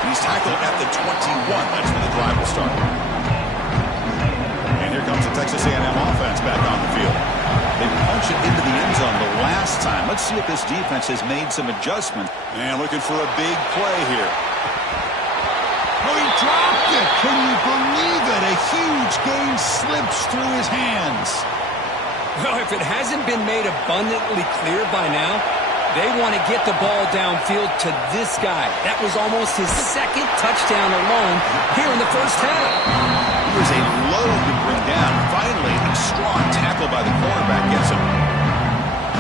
He's tackled at the 21. That's where the drive will start. And here comes the Texas A&M offense back on the field. They punch it into the end zone the last time. Let's see if this defense has made some adjustment. And looking for a big play here. Oh, he dropped it. Can you believe it? A huge gain slips through his hands. Well, if it hasn't been made abundantly clear by now, they want to get the ball downfield to this guy. That was almost his second touchdown alone here in the first half. He was a load to bring down. Finally, a strong tackle by the cornerback gets him.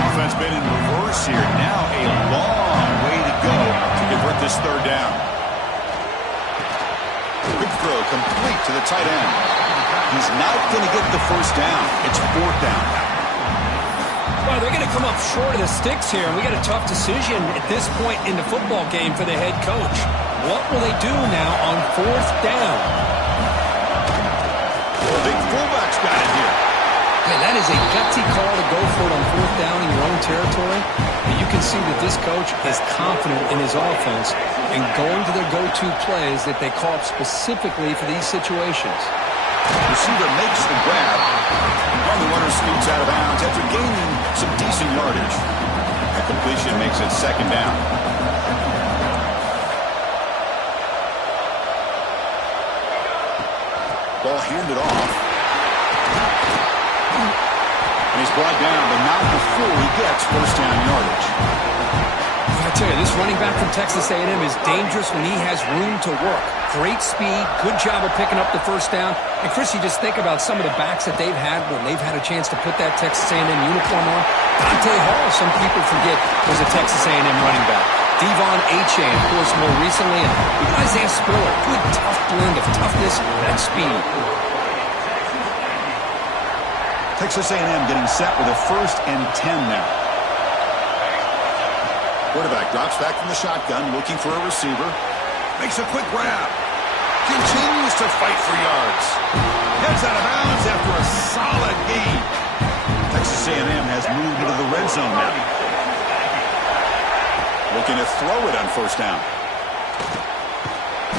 Offense been in reverse here. Now a long way to go to convert this third down. Quick throw complete to the tight end. He's not going to get the first down. It's fourth down. Well, they're going to come up short of the sticks here, and we got a tough decision at this point in the football game for the head coach. What will they do now on fourth down? The big fullback's got it here. Man, that is a gutsy call to go for it on fourth down in your own territory. But you can see that this coach is confident in his offense and going to their go-to plays that they call up specifically for these situations. Receiver makes the grab. And the runner scoots out of bounds after gaining some decent yardage. A completion makes it second down. Ball handed off. And he's brought down, but not before he gets first down yardage. I tell you, this running back from Texas A&M is dangerous when he has room to work. Great speed, good job of picking up the first down. And, Chris, you just think about some of the backs that they've had when they've had a chance to put that Texas A&M uniform on. Dante Hall, some people forget, was a Texas A&M running back. Devon Achane, of course, more recently. And even Isaiah Spiller, good tough blend of toughness and speed. Texas A&M getting set with a 1st and 10 now. Quarterback drops back from the shotgun, looking for a receiver. Makes a quick grab. Continues to fight for yards. Heads out of bounds after a solid gain. Texas A&M has moved into the red zone now. Looking to throw it on 1st down.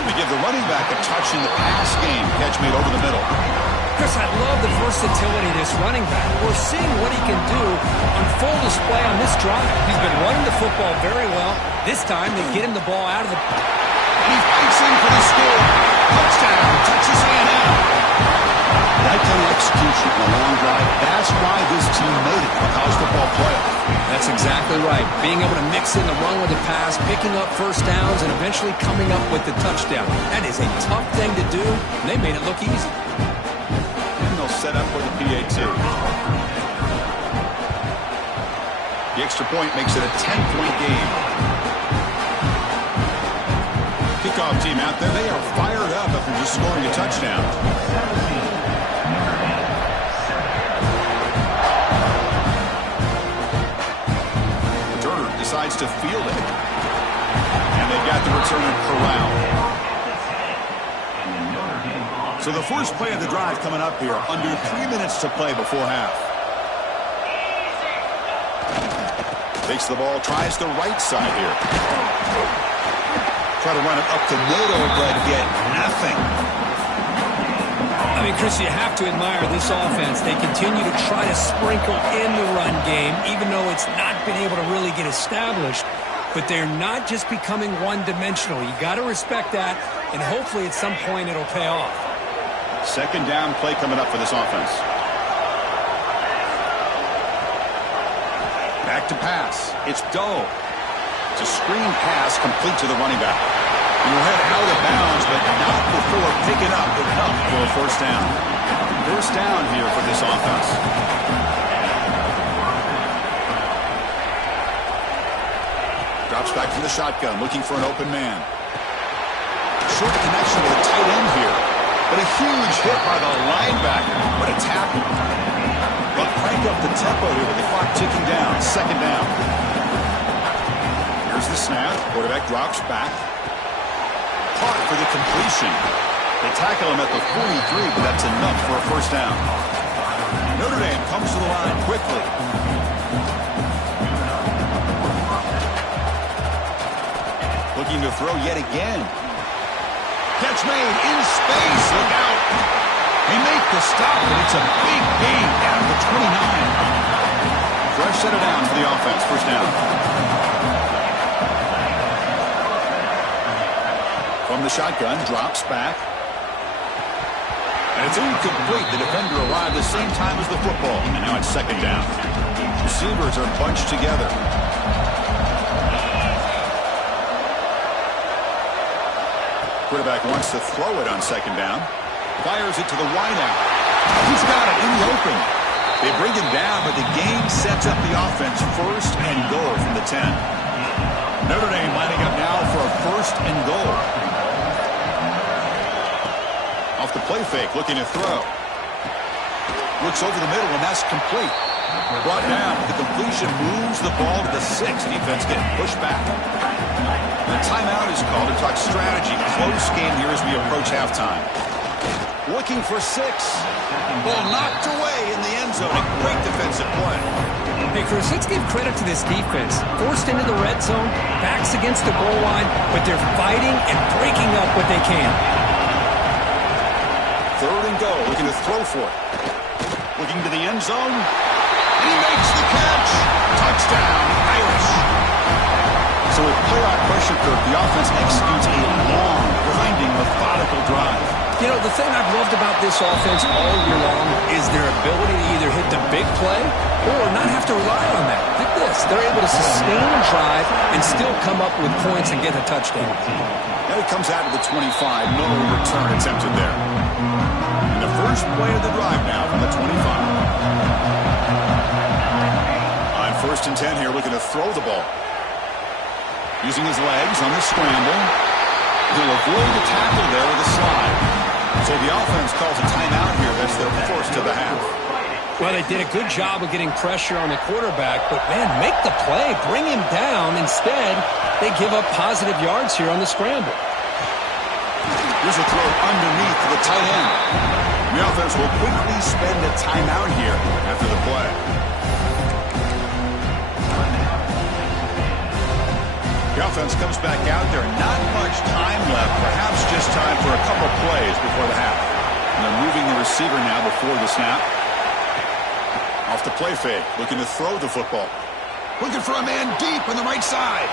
They give the running back a touch in the pass game. Catch made over the middle. Chris, I love the versatility of this running back. We're seeing what he can do on full display on this drive. He's been running the football very well. This time, they get him the ball out of the... And he fights in for the score. Touchdown, Texas A&M. That kind of execution in a long drive, that's why this team made it to the college football playoff. That's exactly right. Being able to mix in the run with the pass, picking up 1st downs, and eventually coming up with the touchdown. That is a tough thing to do, and they made it look easy. And they'll set up for the PAT. The extra point makes it a 10-point game. Kickoff team out there, they are fired up after just scoring a touchdown. Returner decides to field it. And they've got the returner corralled. So the first play of the drive coming up here, under 3 minutes to play before half. Takes the ball, tries the right side here. Try to run it up the middle, but get nothing. I mean, Chris, you have to admire this offense. They continue to try to sprinkle in the run game, even though it's not been able to really get established. But they're not just becoming one-dimensional. You got to respect that, and hopefully at some point it'll pay off. 2nd down play coming up for this offense. Back to pass. It's Doe. It's a screen pass complete to the running back. He will head out of bounds, but not before picking up enough for a 1st down. 1st down here for this offense. Drops back from the shotgun, looking for an open man. Short connection with a tight end here, but a huge hit by the linebacker. What a tackle. They'll crank up the tempo here with the clock ticking down. 2nd down. Here's the snap. Quarterback drops back. Caught for the completion. They tackle him at the 43, but that's enough for a 1st down. Notre Dame comes to the line quickly. Looking to throw yet again. Catch made in space. Look out. They make the stop, and it's a big gain down to 29. Fresh set it down for the offense. 1st down. From the shotgun, drops back. And it's incomplete. The defender arrived the same time as the football. And now it's 2nd down. Receivers are bunched together. Quarterback wants to throw it on 2nd down. Fires it to the wideout. He's got it in the open. They bring him down, but the game sets up the offense 1st and goal from the 10. Notre Dame lining up now for a 1st and goal. Off the play fake, looking to throw. Looks over the middle, and that's complete. Brought down, the completion moves the ball to the 6. Defense getting pushed back. The timeout is called to talk strategy. Close game here as we approach halftime. Looking for 6. Ball knocked away in the end zone. A great defensive play. Hey, Chris, let's give credit to this defense. Forced into the red zone, backs against the goal line, but they're fighting and breaking up what they can. 3rd and goal, looking to throw for it. Looking to the end zone. And he makes the catch. Touchdown, Irish. So with playoff pressure curve, the offense executes a long, grinding, methodical drive. You know, the thing I've loved about this offense all year long is their ability to either hit the big play or not have to rely on that. Look at this. They're able to sustain a drive and still come up with points and get a touchdown. Now he comes out to the 25. No return attempted there. And the first play of the drive now from the 25. On 1st and 10 here, looking to throw the ball. Using his legs on the scramble. He'll avoid the tackle there with a slide. So the offense calls a timeout here. That's their 1st of the half. Well, they did a good job of getting pressure on the quarterback, but, man, make the play. Bring him down. Instead, they give up positive yards here on the scramble. Here's a throw underneath to the tight end. The offense will quickly spend a timeout here after the play. The offense comes back out there. Not much time left. Perhaps just time for a couple plays before the half. And they're moving the receiver now before the snap. Off the play fake, looking to throw the football. Looking for a man deep on the right side.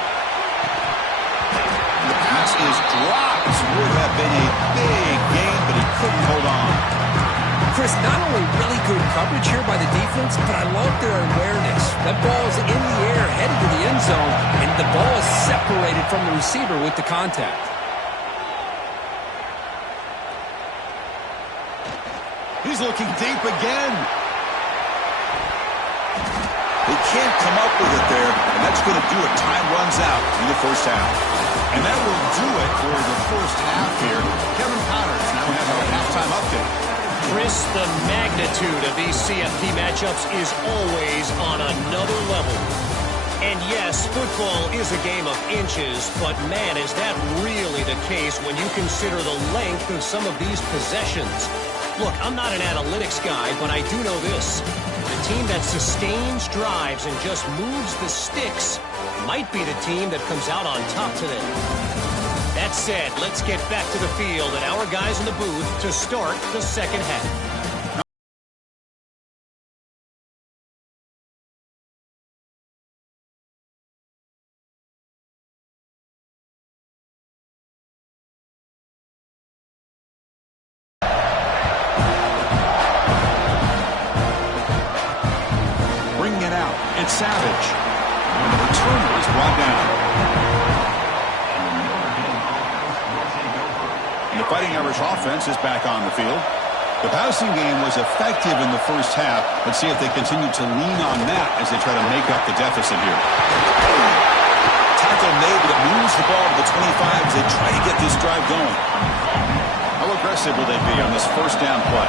The pass is dropped. Would have been a big gain, but he couldn't hold on. Chris, not only really good coverage here by the defense, but I love their awareness. That ball is in the air, headed to the end zone, and the ball is separated from the receiver with the contact. He's looking deep again. They can't come up with it there, and that's going to do it. Time runs out in the first half. And that will do it for the first half here. Kevin Connors now has our halftime update. Chris, the magnitude of these CFP matchups is always on another level. And yes, football is a game of inches, but man, is that really the case when you consider the length of some of these possessions. Look, I'm not an analytics guy, but I do know this. The team that sustains drives and just moves the sticks might be the team that comes out on top today. That said, let's get back to the field and our guys in the booth to start the second half. It's Savage. And the returner is brought down. And the Fighting Irish offense is back on the field. The passing game was effective in the first half. Let's see if they continue to lean on that as they try to make up the deficit here. Tackle made, but it moves the ball to the 25 as they try to get this drive going. How aggressive will they be on this first down play?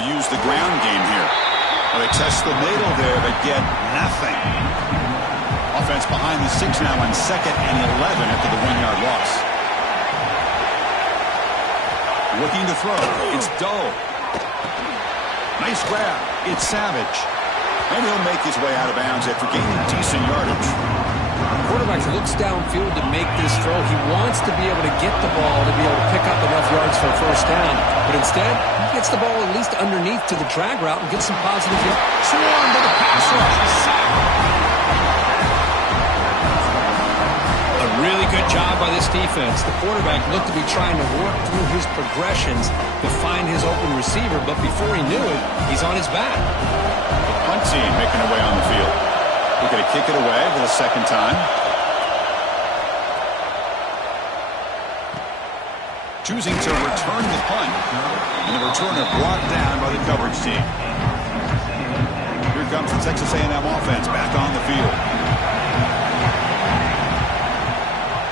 Use the ground game here. Well, they test the middle there, but get nothing. Offense behind the 6 now on 2nd and 11 after the 1-yard loss. Looking to throw. It's Doe. Nice grab. It's Savage. And he'll make his way out of bounds after gaining decent yardage. The quarterback looks downfield to make this throw. He wants to be able to get the ball to be able to pick up enough yards for a first down. But instead, he gets the ball at least underneath to the drag route and gets some positive yards. Swarmed by the pass rush. A really good job by this defense. The quarterback looked to be trying to work through his progressions to find his open receiver, but before he knew it, he's on his back. The punt team making their way on the field. We're going to kick it away for the second time. Choosing to return the punt. And the returner brought down by the coverage team. Here comes the Texas A&M offense back on the field.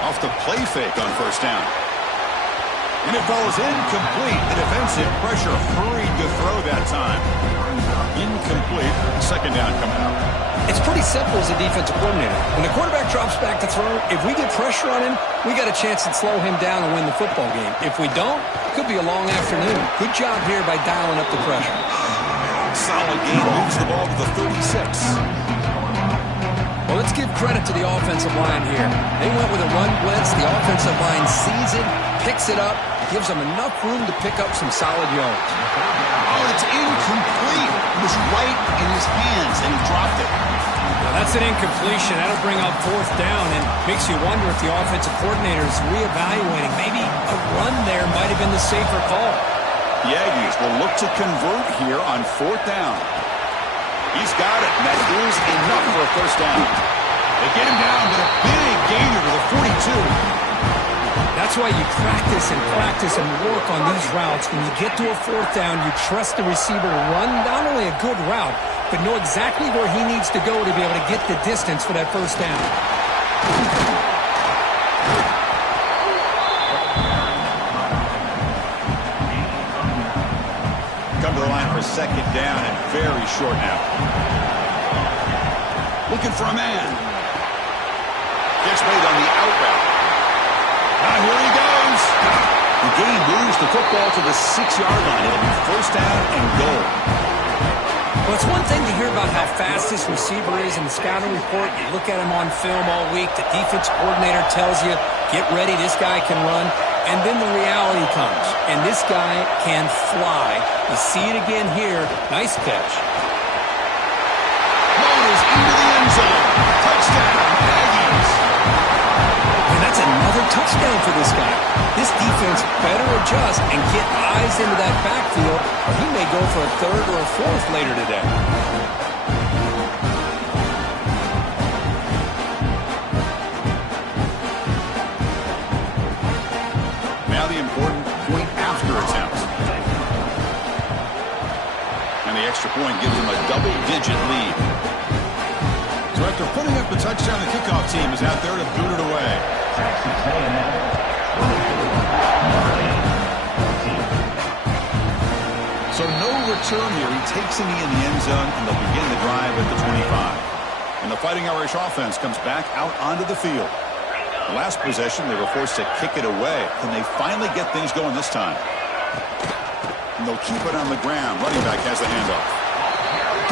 Off the play fake on first down. And it falls incomplete. The defensive pressure hurried to throw that time. Incomplete. Second down coming up. It's pretty simple as a defensive coordinator. When the quarterback drops back to throw, if we get pressure on him, we got a chance to slow him down and win the football game. If we don't, it could be a long afternoon. Good job here by dialing up the pressure. Solid game. Moves the ball to the 36. Well, let's give credit to the offensive line here. They went with a run blitz. The offensive line sees it, picks it up, gives them enough room to pick up some solid yards. Oh, it's incomplete. It was right in his hands, and he dropped it. Now, that's an incompletion. That'll bring up fourth down and makes you wonder if the offensive coordinator is reevaluating. Maybe a run there might have been the safer call. The Aggies will look to convert here on fourth down. He's got it, and that is enough for a first down. They get him down, but a big gainer to the 42. That's why you practice and work on these routes. When you get to a fourth down, you trust the receiver to run not only a good route, but know exactly where he needs to go to be able to get the distance for that first down. come to the line for second down and very short now. Looking for a man. Gets made on the out route. Now here he goes. The game moves the football to the 6-yard line. It'll be first down and goal. Well, it's one thing to hear about how fast this receiver is in the scouting report. You look at him on film all week. The defense coordinator tells you, get ready, this guy can run. And then the reality comes, and this guy can fly. You see it again here. Nice catch. Motors into the end zone. Touchdown, Aggies. And that's another touchdown for this guy. This defense better adjust and get eyes into that backfield, or he may go for a third or a fourth later today. Now the important point after attempt. And the extra point gives them a double-digit lead. So after putting up the touchdown, the kickoff team is out there to boot it away. So no return here. He takes him in the end zone, and they'll begin the drive at the 25. And the Fighting Irish offense comes back out onto the field. The last possession, they were forced to kick it away. Can they finally get things going this time? And they'll keep it on the ground. Running back has the handoff.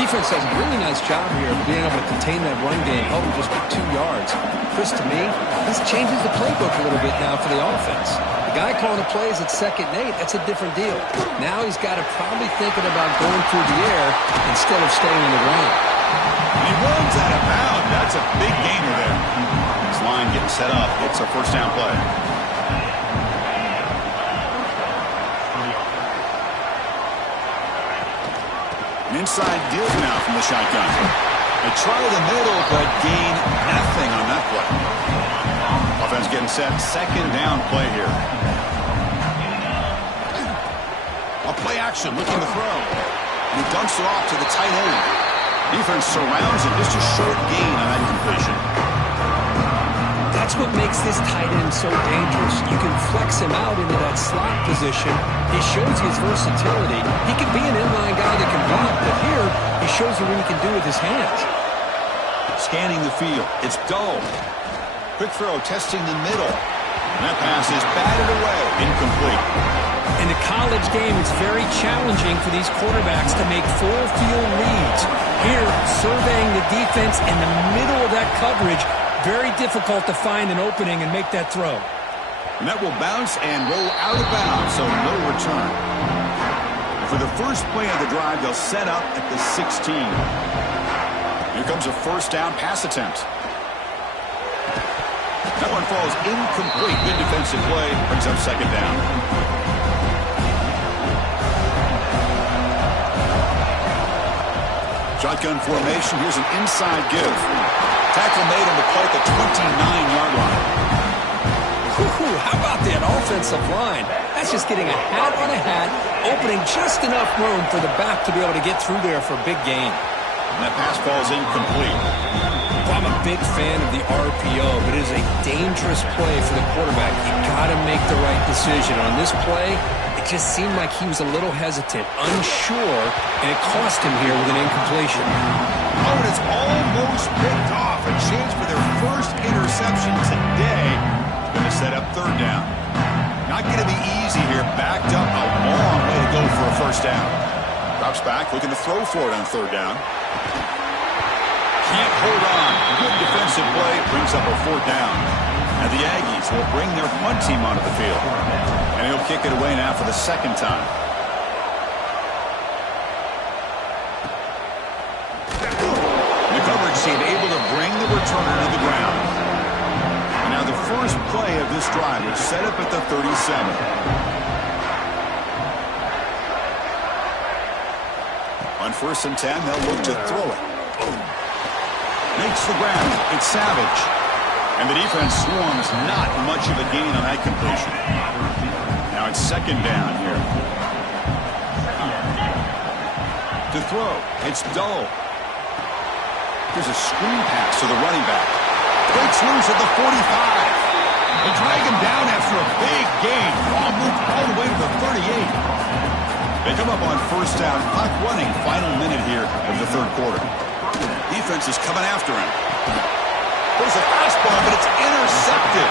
Defense does a really nice job here of being able to contain that run game, held him just for 2 yards. Chris, to me, this changes the playbook a little bit now for the offense. The guy calling the plays at 2nd and 8, that's a different deal. Now he's got to probably thinking about going through the air instead of staying on the ground. And he runs out of bounds. That's a big gainer there. This line getting set up. It's a first down play. An inside give now from the shotgun. They try the middle, but gain nothing on that play. Offense getting set. Second down play here. A play action looking to throw. And he dumps it off to the tight end. Defense surrounds it. Just a short gain on that completion. That's what makes this tight end so dangerous. You can flex him out into that slot position. He shows his versatility. He can be an inline guy that can block, but here he shows you what he can do with his hands. Scanning the field. It's dull. Quick throw, testing the middle. And that pass is batted away. Incomplete. In the college game, it's very challenging for these quarterbacks to make full field reads. Here, surveying the defense in the middle of that coverage, very difficult to find an opening and make that throw. And that will bounce and roll out of bounds, so no return. And for the first play of the drive, they'll set up at the 16. Here comes a first down pass attempt. That one falls incomplete. Good defensive play. Brings up second down. Shotgun formation. Here's an inside give. Tackle made on the play at the 29-yard line. How about that offensive line? That's just getting a hat on a hat, opening just enough room for the back to be able to get through there for a big gain. And that pass falls incomplete. Well, I'm a big fan of the RPO, but it is a dangerous play for the quarterback. You got to make the right decision. On this play, it just seemed like he was a little hesitant, unsure, and it cost him here with an incompletion. Oh, and it's almost picked off. A chance for their first interception today. Going to set up third down. Not going to be easy here. Backed up a long way to go for a first down. Drops back, looking to throw for it on third down. Can't hold on. Good defensive play. Brings up a fourth down. And the Aggies will bring their punt team onto the field. And he'll kick it away now for the second time. The coverage team able to bring the returner to the ground. And now the first play of this drive is set up at the 37. On 1st and 10, they'll look to throw it. Makes the grab. It's Savage. And the defense swarms. Not much of a gain on that completion. Now it's second down here. To throw. It's Dull. There's a screen pass to the running back. Breaks loose at the 45. They drag him down after a big gain. Ball moved all the way to the 38. They come up on first down. Clock running. Final minute here of the third quarter. Defense is coming after him. There's a fastball, but it's intercepted.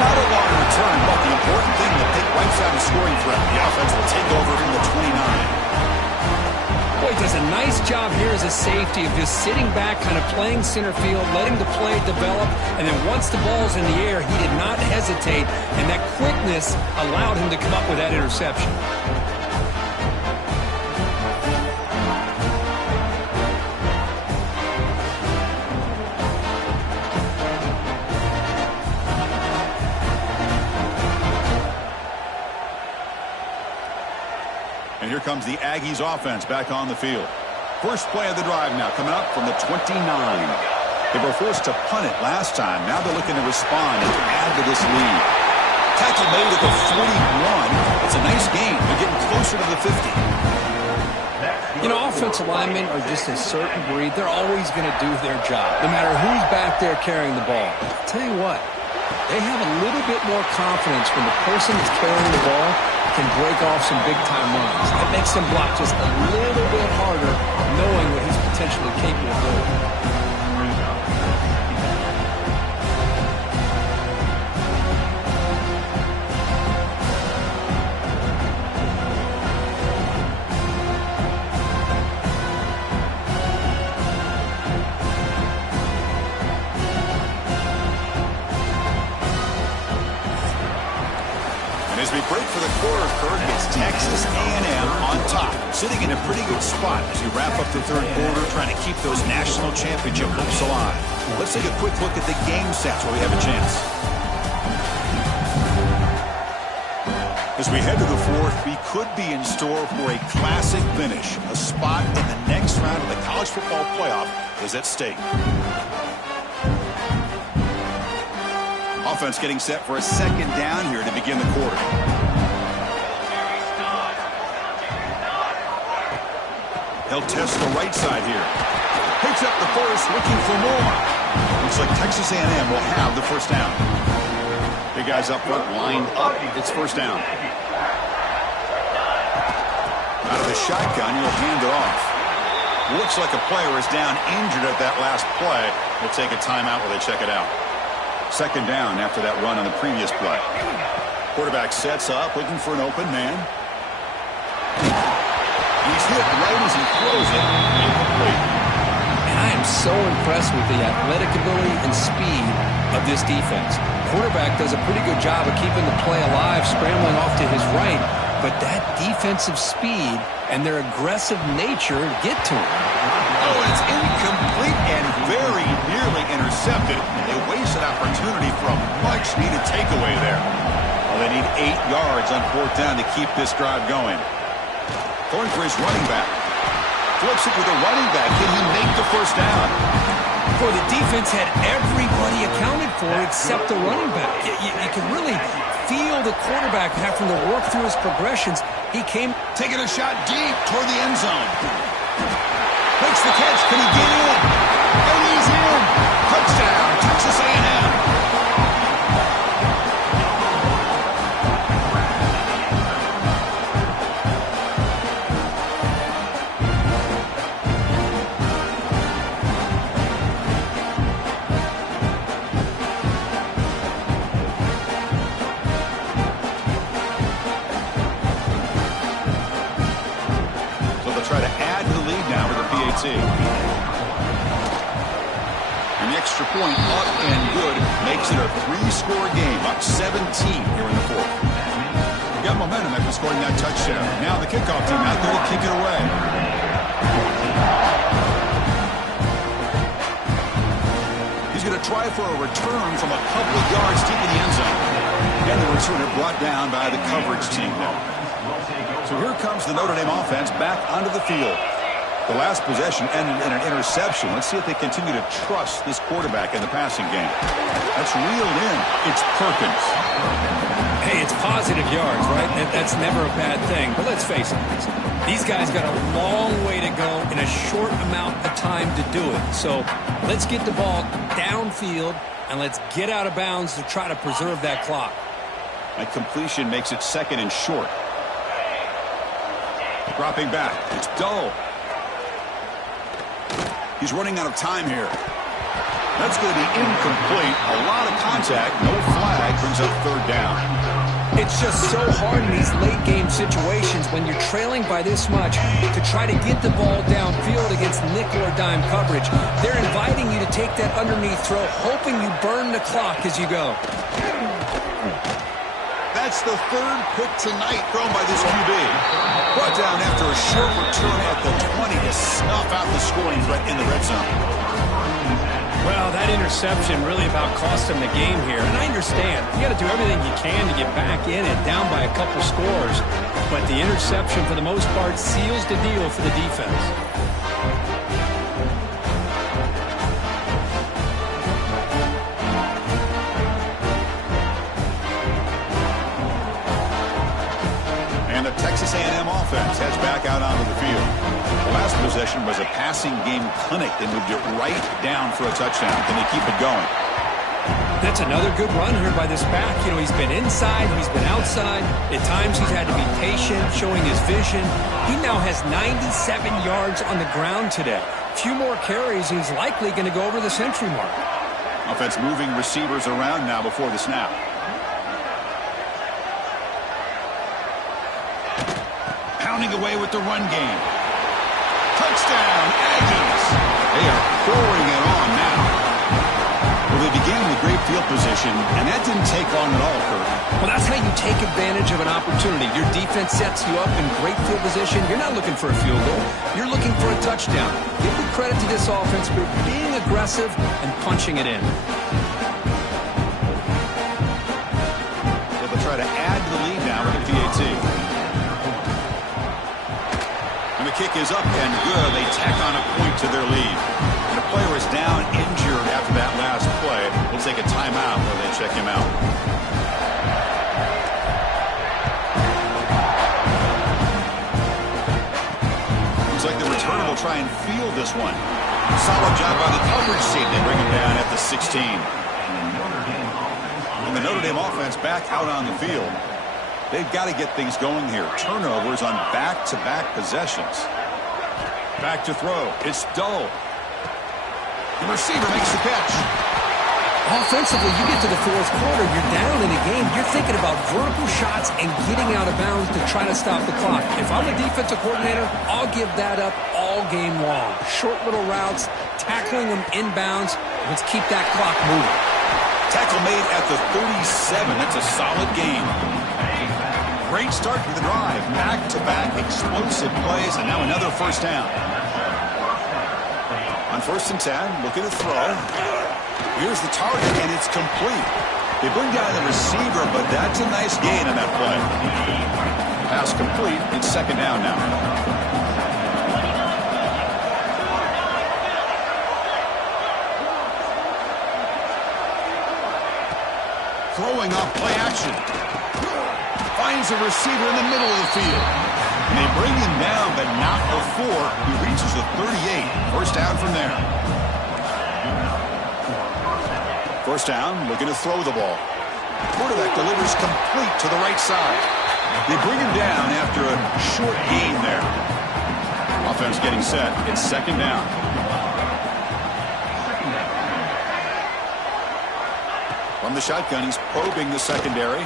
Not a long return, but the important thing, the pick wipes out a scoring threat. The offense will take over from the 29. Boy, he does a nice job here as a safety of just sitting back, kind of playing center field, letting the play develop, and then once the ball's in the air, he did not hesitate, and that quickness allowed him to come up with that interception. And here comes the Aggies offense back on the field. First play of the drive now coming up from the 29. They were forced to punt it last time. Now they're looking to respond and to add to this lead. Tackle made at the 41. It's a nice game. They're getting closer to the 50. You know, offensive linemen are just a certain breed. They're always going to do their job, no matter who's back there carrying the ball. I'll tell you what, they have a little bit more confidence when the person that's carrying the ball can break off some big-time runs. That makes him block just a little bit harder, knowing what he's potentially capable of doing. As we break for the quarter, Kurt, it's Texas A&M on top, sitting in a pretty good spot as we wrap up the third quarter, trying to keep those national championship hopes alive. Let's take a quick look at the game sets where we have a chance. As we head to the fourth, we could be in store for a classic finish. A spot in the next round of the college football playoff is at stake. Offense getting set for a second down here to begin the quarter. They'll test the right side here. Picks up the first, looking for more. Looks like Texas A&M will have the first down. Big guys up front, lined up. It's first down. Out of the shotgun, he'll hand it off. Looks like a player is down injured at that last play. We'll take a timeout while they check it out. Second down after that run on the previous play. Quarterback sets up, looking for an open man. He's hit right as he throws it. Incomplete. And I am so impressed with the athletic ability and speed of this defense. Quarterback does a pretty good job of keeping the play alive, scrambling off to his right, but that defensive speed and their aggressive nature get to him. Oh, it's incomplete and very nearly intercepted. A wasted opportunity for a much-needed takeaway there. Well, they need 8 yards on fourth down to keep this drive going. Going for his running back. Flips it to the running back. Can he make the first down? Boy, the defense had everybody accounted for except the running back. You can really feel the quarterback having to work through his progressions. He came taking a shot deep toward the end zone. Makes the catch. Can he get in? And he's in. Touchdown, Texas A&M. And the extra point up and good makes it a 3-score game, up 17 here in the fourth. We got momentum after scoring that touchdown. Now the kickoff team out there to kick it away. He's going to try for a return from a couple of yards deep in the end zone. And the returner brought down by the coverage team there. So here comes the Notre Dame offense back onto the field. The last possession ended in an interception. Let's see if they continue to trust this quarterback in the passing game. That's reeled in. It's Perkins. Hey, it's positive yards, right? That's never a bad thing. But let's face it, these guys got a long way to go in a short amount of time to do it. So let's get the ball downfield, and let's get out of bounds to try to preserve that clock. That completion makes it second and short. Dropping back. It's Dull. He's running out of time here. That's going to be incomplete. A lot of contact. No flag. Brings up third down. It's just so hard in these late-game situations when you're trailing by this much to try to get the ball downfield against nickel or dime coverage. They're inviting you to take that underneath throw, hoping you burn the clock as you go. That's the third pick tonight thrown by this QB. Brought down after a short return at the 20 to snuff out the scoring threat in the red zone. Well, that interception really about cost them the game here. And I understand. You got to do everything you can to get back in it, down by a couple scores. But the interception, for the most part, seals the deal for the defense. And the Texas A&M offense heads back out onto the field. The last possession was a passing game clinic. They moved it right down for a touchdown. Can they keep it going? That's another good run here by this back. You know, he's been inside, he's been outside. At times he's had to be patient, showing his vision. He now has 97 yards on the ground today. A few more carries, and he's likely going to go over the century mark. Offense moving receivers around now before the snap. Pounding away with the run game. Touchdown, Aggies. They are pouring it on now. Well, they began with great field position, and that didn't take long at all, Kurt. Well, that's how you take advantage of an opportunity. Your defense sets you up in great field position. You're not looking for a field goal. You're looking for a touchdown. Give the credit to this offense for being aggressive and punching it in. So they'll try to add to the lead now with a PAT. And the kick is up and good. They tack on a point to their lead. And the player is down injured after that last play. We'll take a timeout while they check him out. Looks like the returner will try and field this one. Solid job by the coverage team. They bring him down at the 16. And the Notre Dame offense back out on the field. They've got to get things going here. Turnovers on back-to-back possessions. Back to throw. It's Dull. The receiver makes the catch. Offensively, you get to the fourth quarter, you're down in the game. You're thinking about vertical shots and getting out of bounds to try to stop the clock. If I'm a defensive coordinator, I'll give that up all game long. Short little routes, tackling them inbounds. Let's keep that clock moving. Tackle made at the 37. That's a solid game. Great start to the drive. Back-to-back explosive plays, and now another first down. On 1st and 10, looking to throw. Here's the target, and it's complete. They bring down the receiver, but that's a nice gain on that play. Pass complete. It's 2nd down now. Throwing off play action. Finds a receiver in the middle of the field. And they bring him down, but not before he reaches the 38. First down from there. First down, looking to throw the ball. Quarterback delivers complete to the right side. They bring him down after a short gain there. Offense getting set. It's 2nd down. From the shotgun, he's probing the secondary.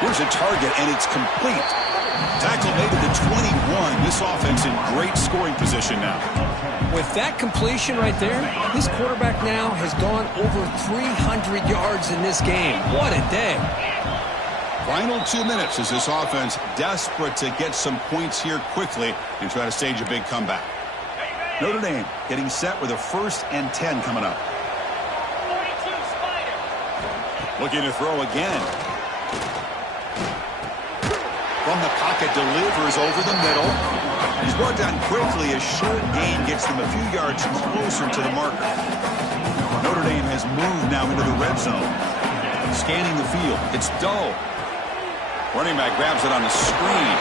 Here's a target, and it's complete. Tackle made at the 21. This offense in great scoring position now. With that completion right there, this quarterback now has gone over 300 yards in this game. What a day. Final 2 minutes as this offense desperate to get some points here quickly and try to stage a big comeback. Notre Dame getting set with a 1st and 10 coming up. Looking to throw again. From the pocket, delivers over the middle. He's brought down quickly. A short gain gets them a few yards closer to the marker. Notre Dame has moved now into the red zone. Scanning the field. It's Dull. Running back grabs it on the screen.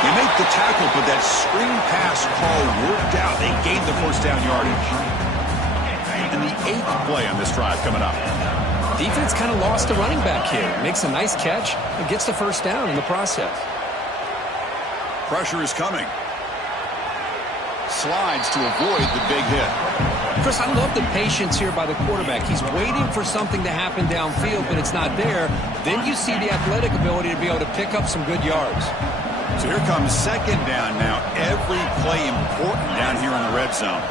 They make the tackle, but that screen pass call worked out. They gained the 1st down yardage. And the 8th play on this drive coming up. Defense kind of lost the running back here. Makes a nice catch and gets the 1st down in the process. Pressure is coming. Slides to avoid the big hit. Chris, I love the patience here by the quarterback. He's waiting for something to happen downfield, but it's not there. Then you see the athletic ability to be able to pick up some good yards. So here comes second down now. Every play important down here in the red zone.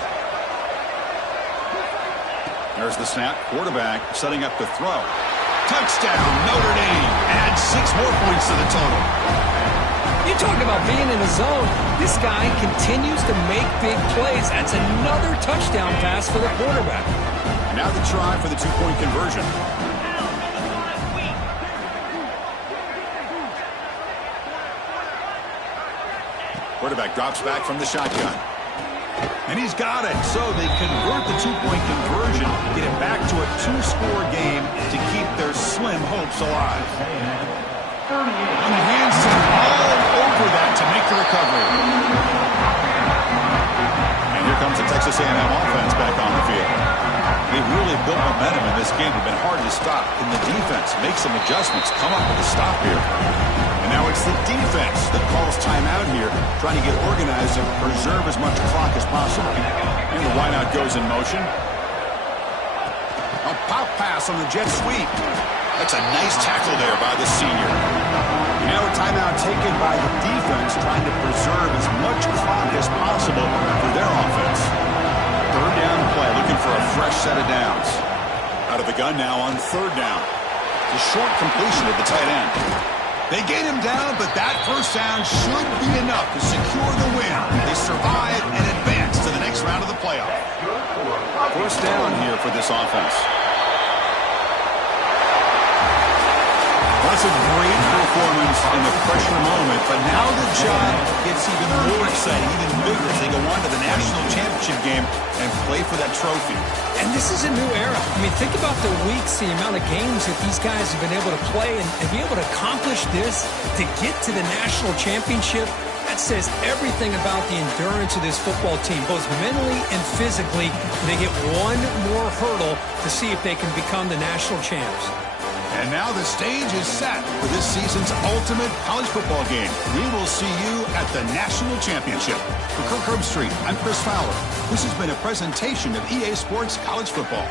There's the snap. Quarterback setting up to throw. Touchdown, Notre Dame. Add 6 more points to the total. You talk about being in the zone. This guy continues to make big plays. That's another touchdown pass for the quarterback. Now the try for the 2-point conversion. Quarterback drops back from the shotgun. And he's got it. So they convert the 2-point conversion, get it back to a 2-score game to keep their slim hopes alive. And Hansen all over that to make the recovery. And here comes the Texas A&M offense back on the field. They've really built momentum in this game. It's been hard to stop. Can the defense make some adjustments, come up with a stop here? And now it's the defense that calls timeout here, trying to get organized and preserve as much clock as possible. And the wideout goes in motion. A pop pass on the jet sweep. That's a nice tackle there by the senior. Now a timeout taken by the defense, trying to preserve as much clock as possible for their offense. Third down play, looking for a fresh set of downs. Out of the gun now on third down. The short completion of the tight end. They get him down, but that first down should be enough to secure the win. They survive and advance to the next round of the playoff. First down here for this offense. That's a great performance in the pressure moment, but now the job gets even more exciting, even bigger as they go on to the national championship game and play for that trophy. And this is a new era. I mean, think about the weeks, the amount of games that these guys have been able to play and be able to accomplish this to get to the national championship. That says everything about the endurance of this football team, both mentally and physically. They get one more hurdle to see if they can become the national champs. And now the stage is set for this season's ultimate college football game. We will see you at the national championship. For Kirk Herbstreit, I'm Chris Fowler. This has been a presentation of EA Sports College Football.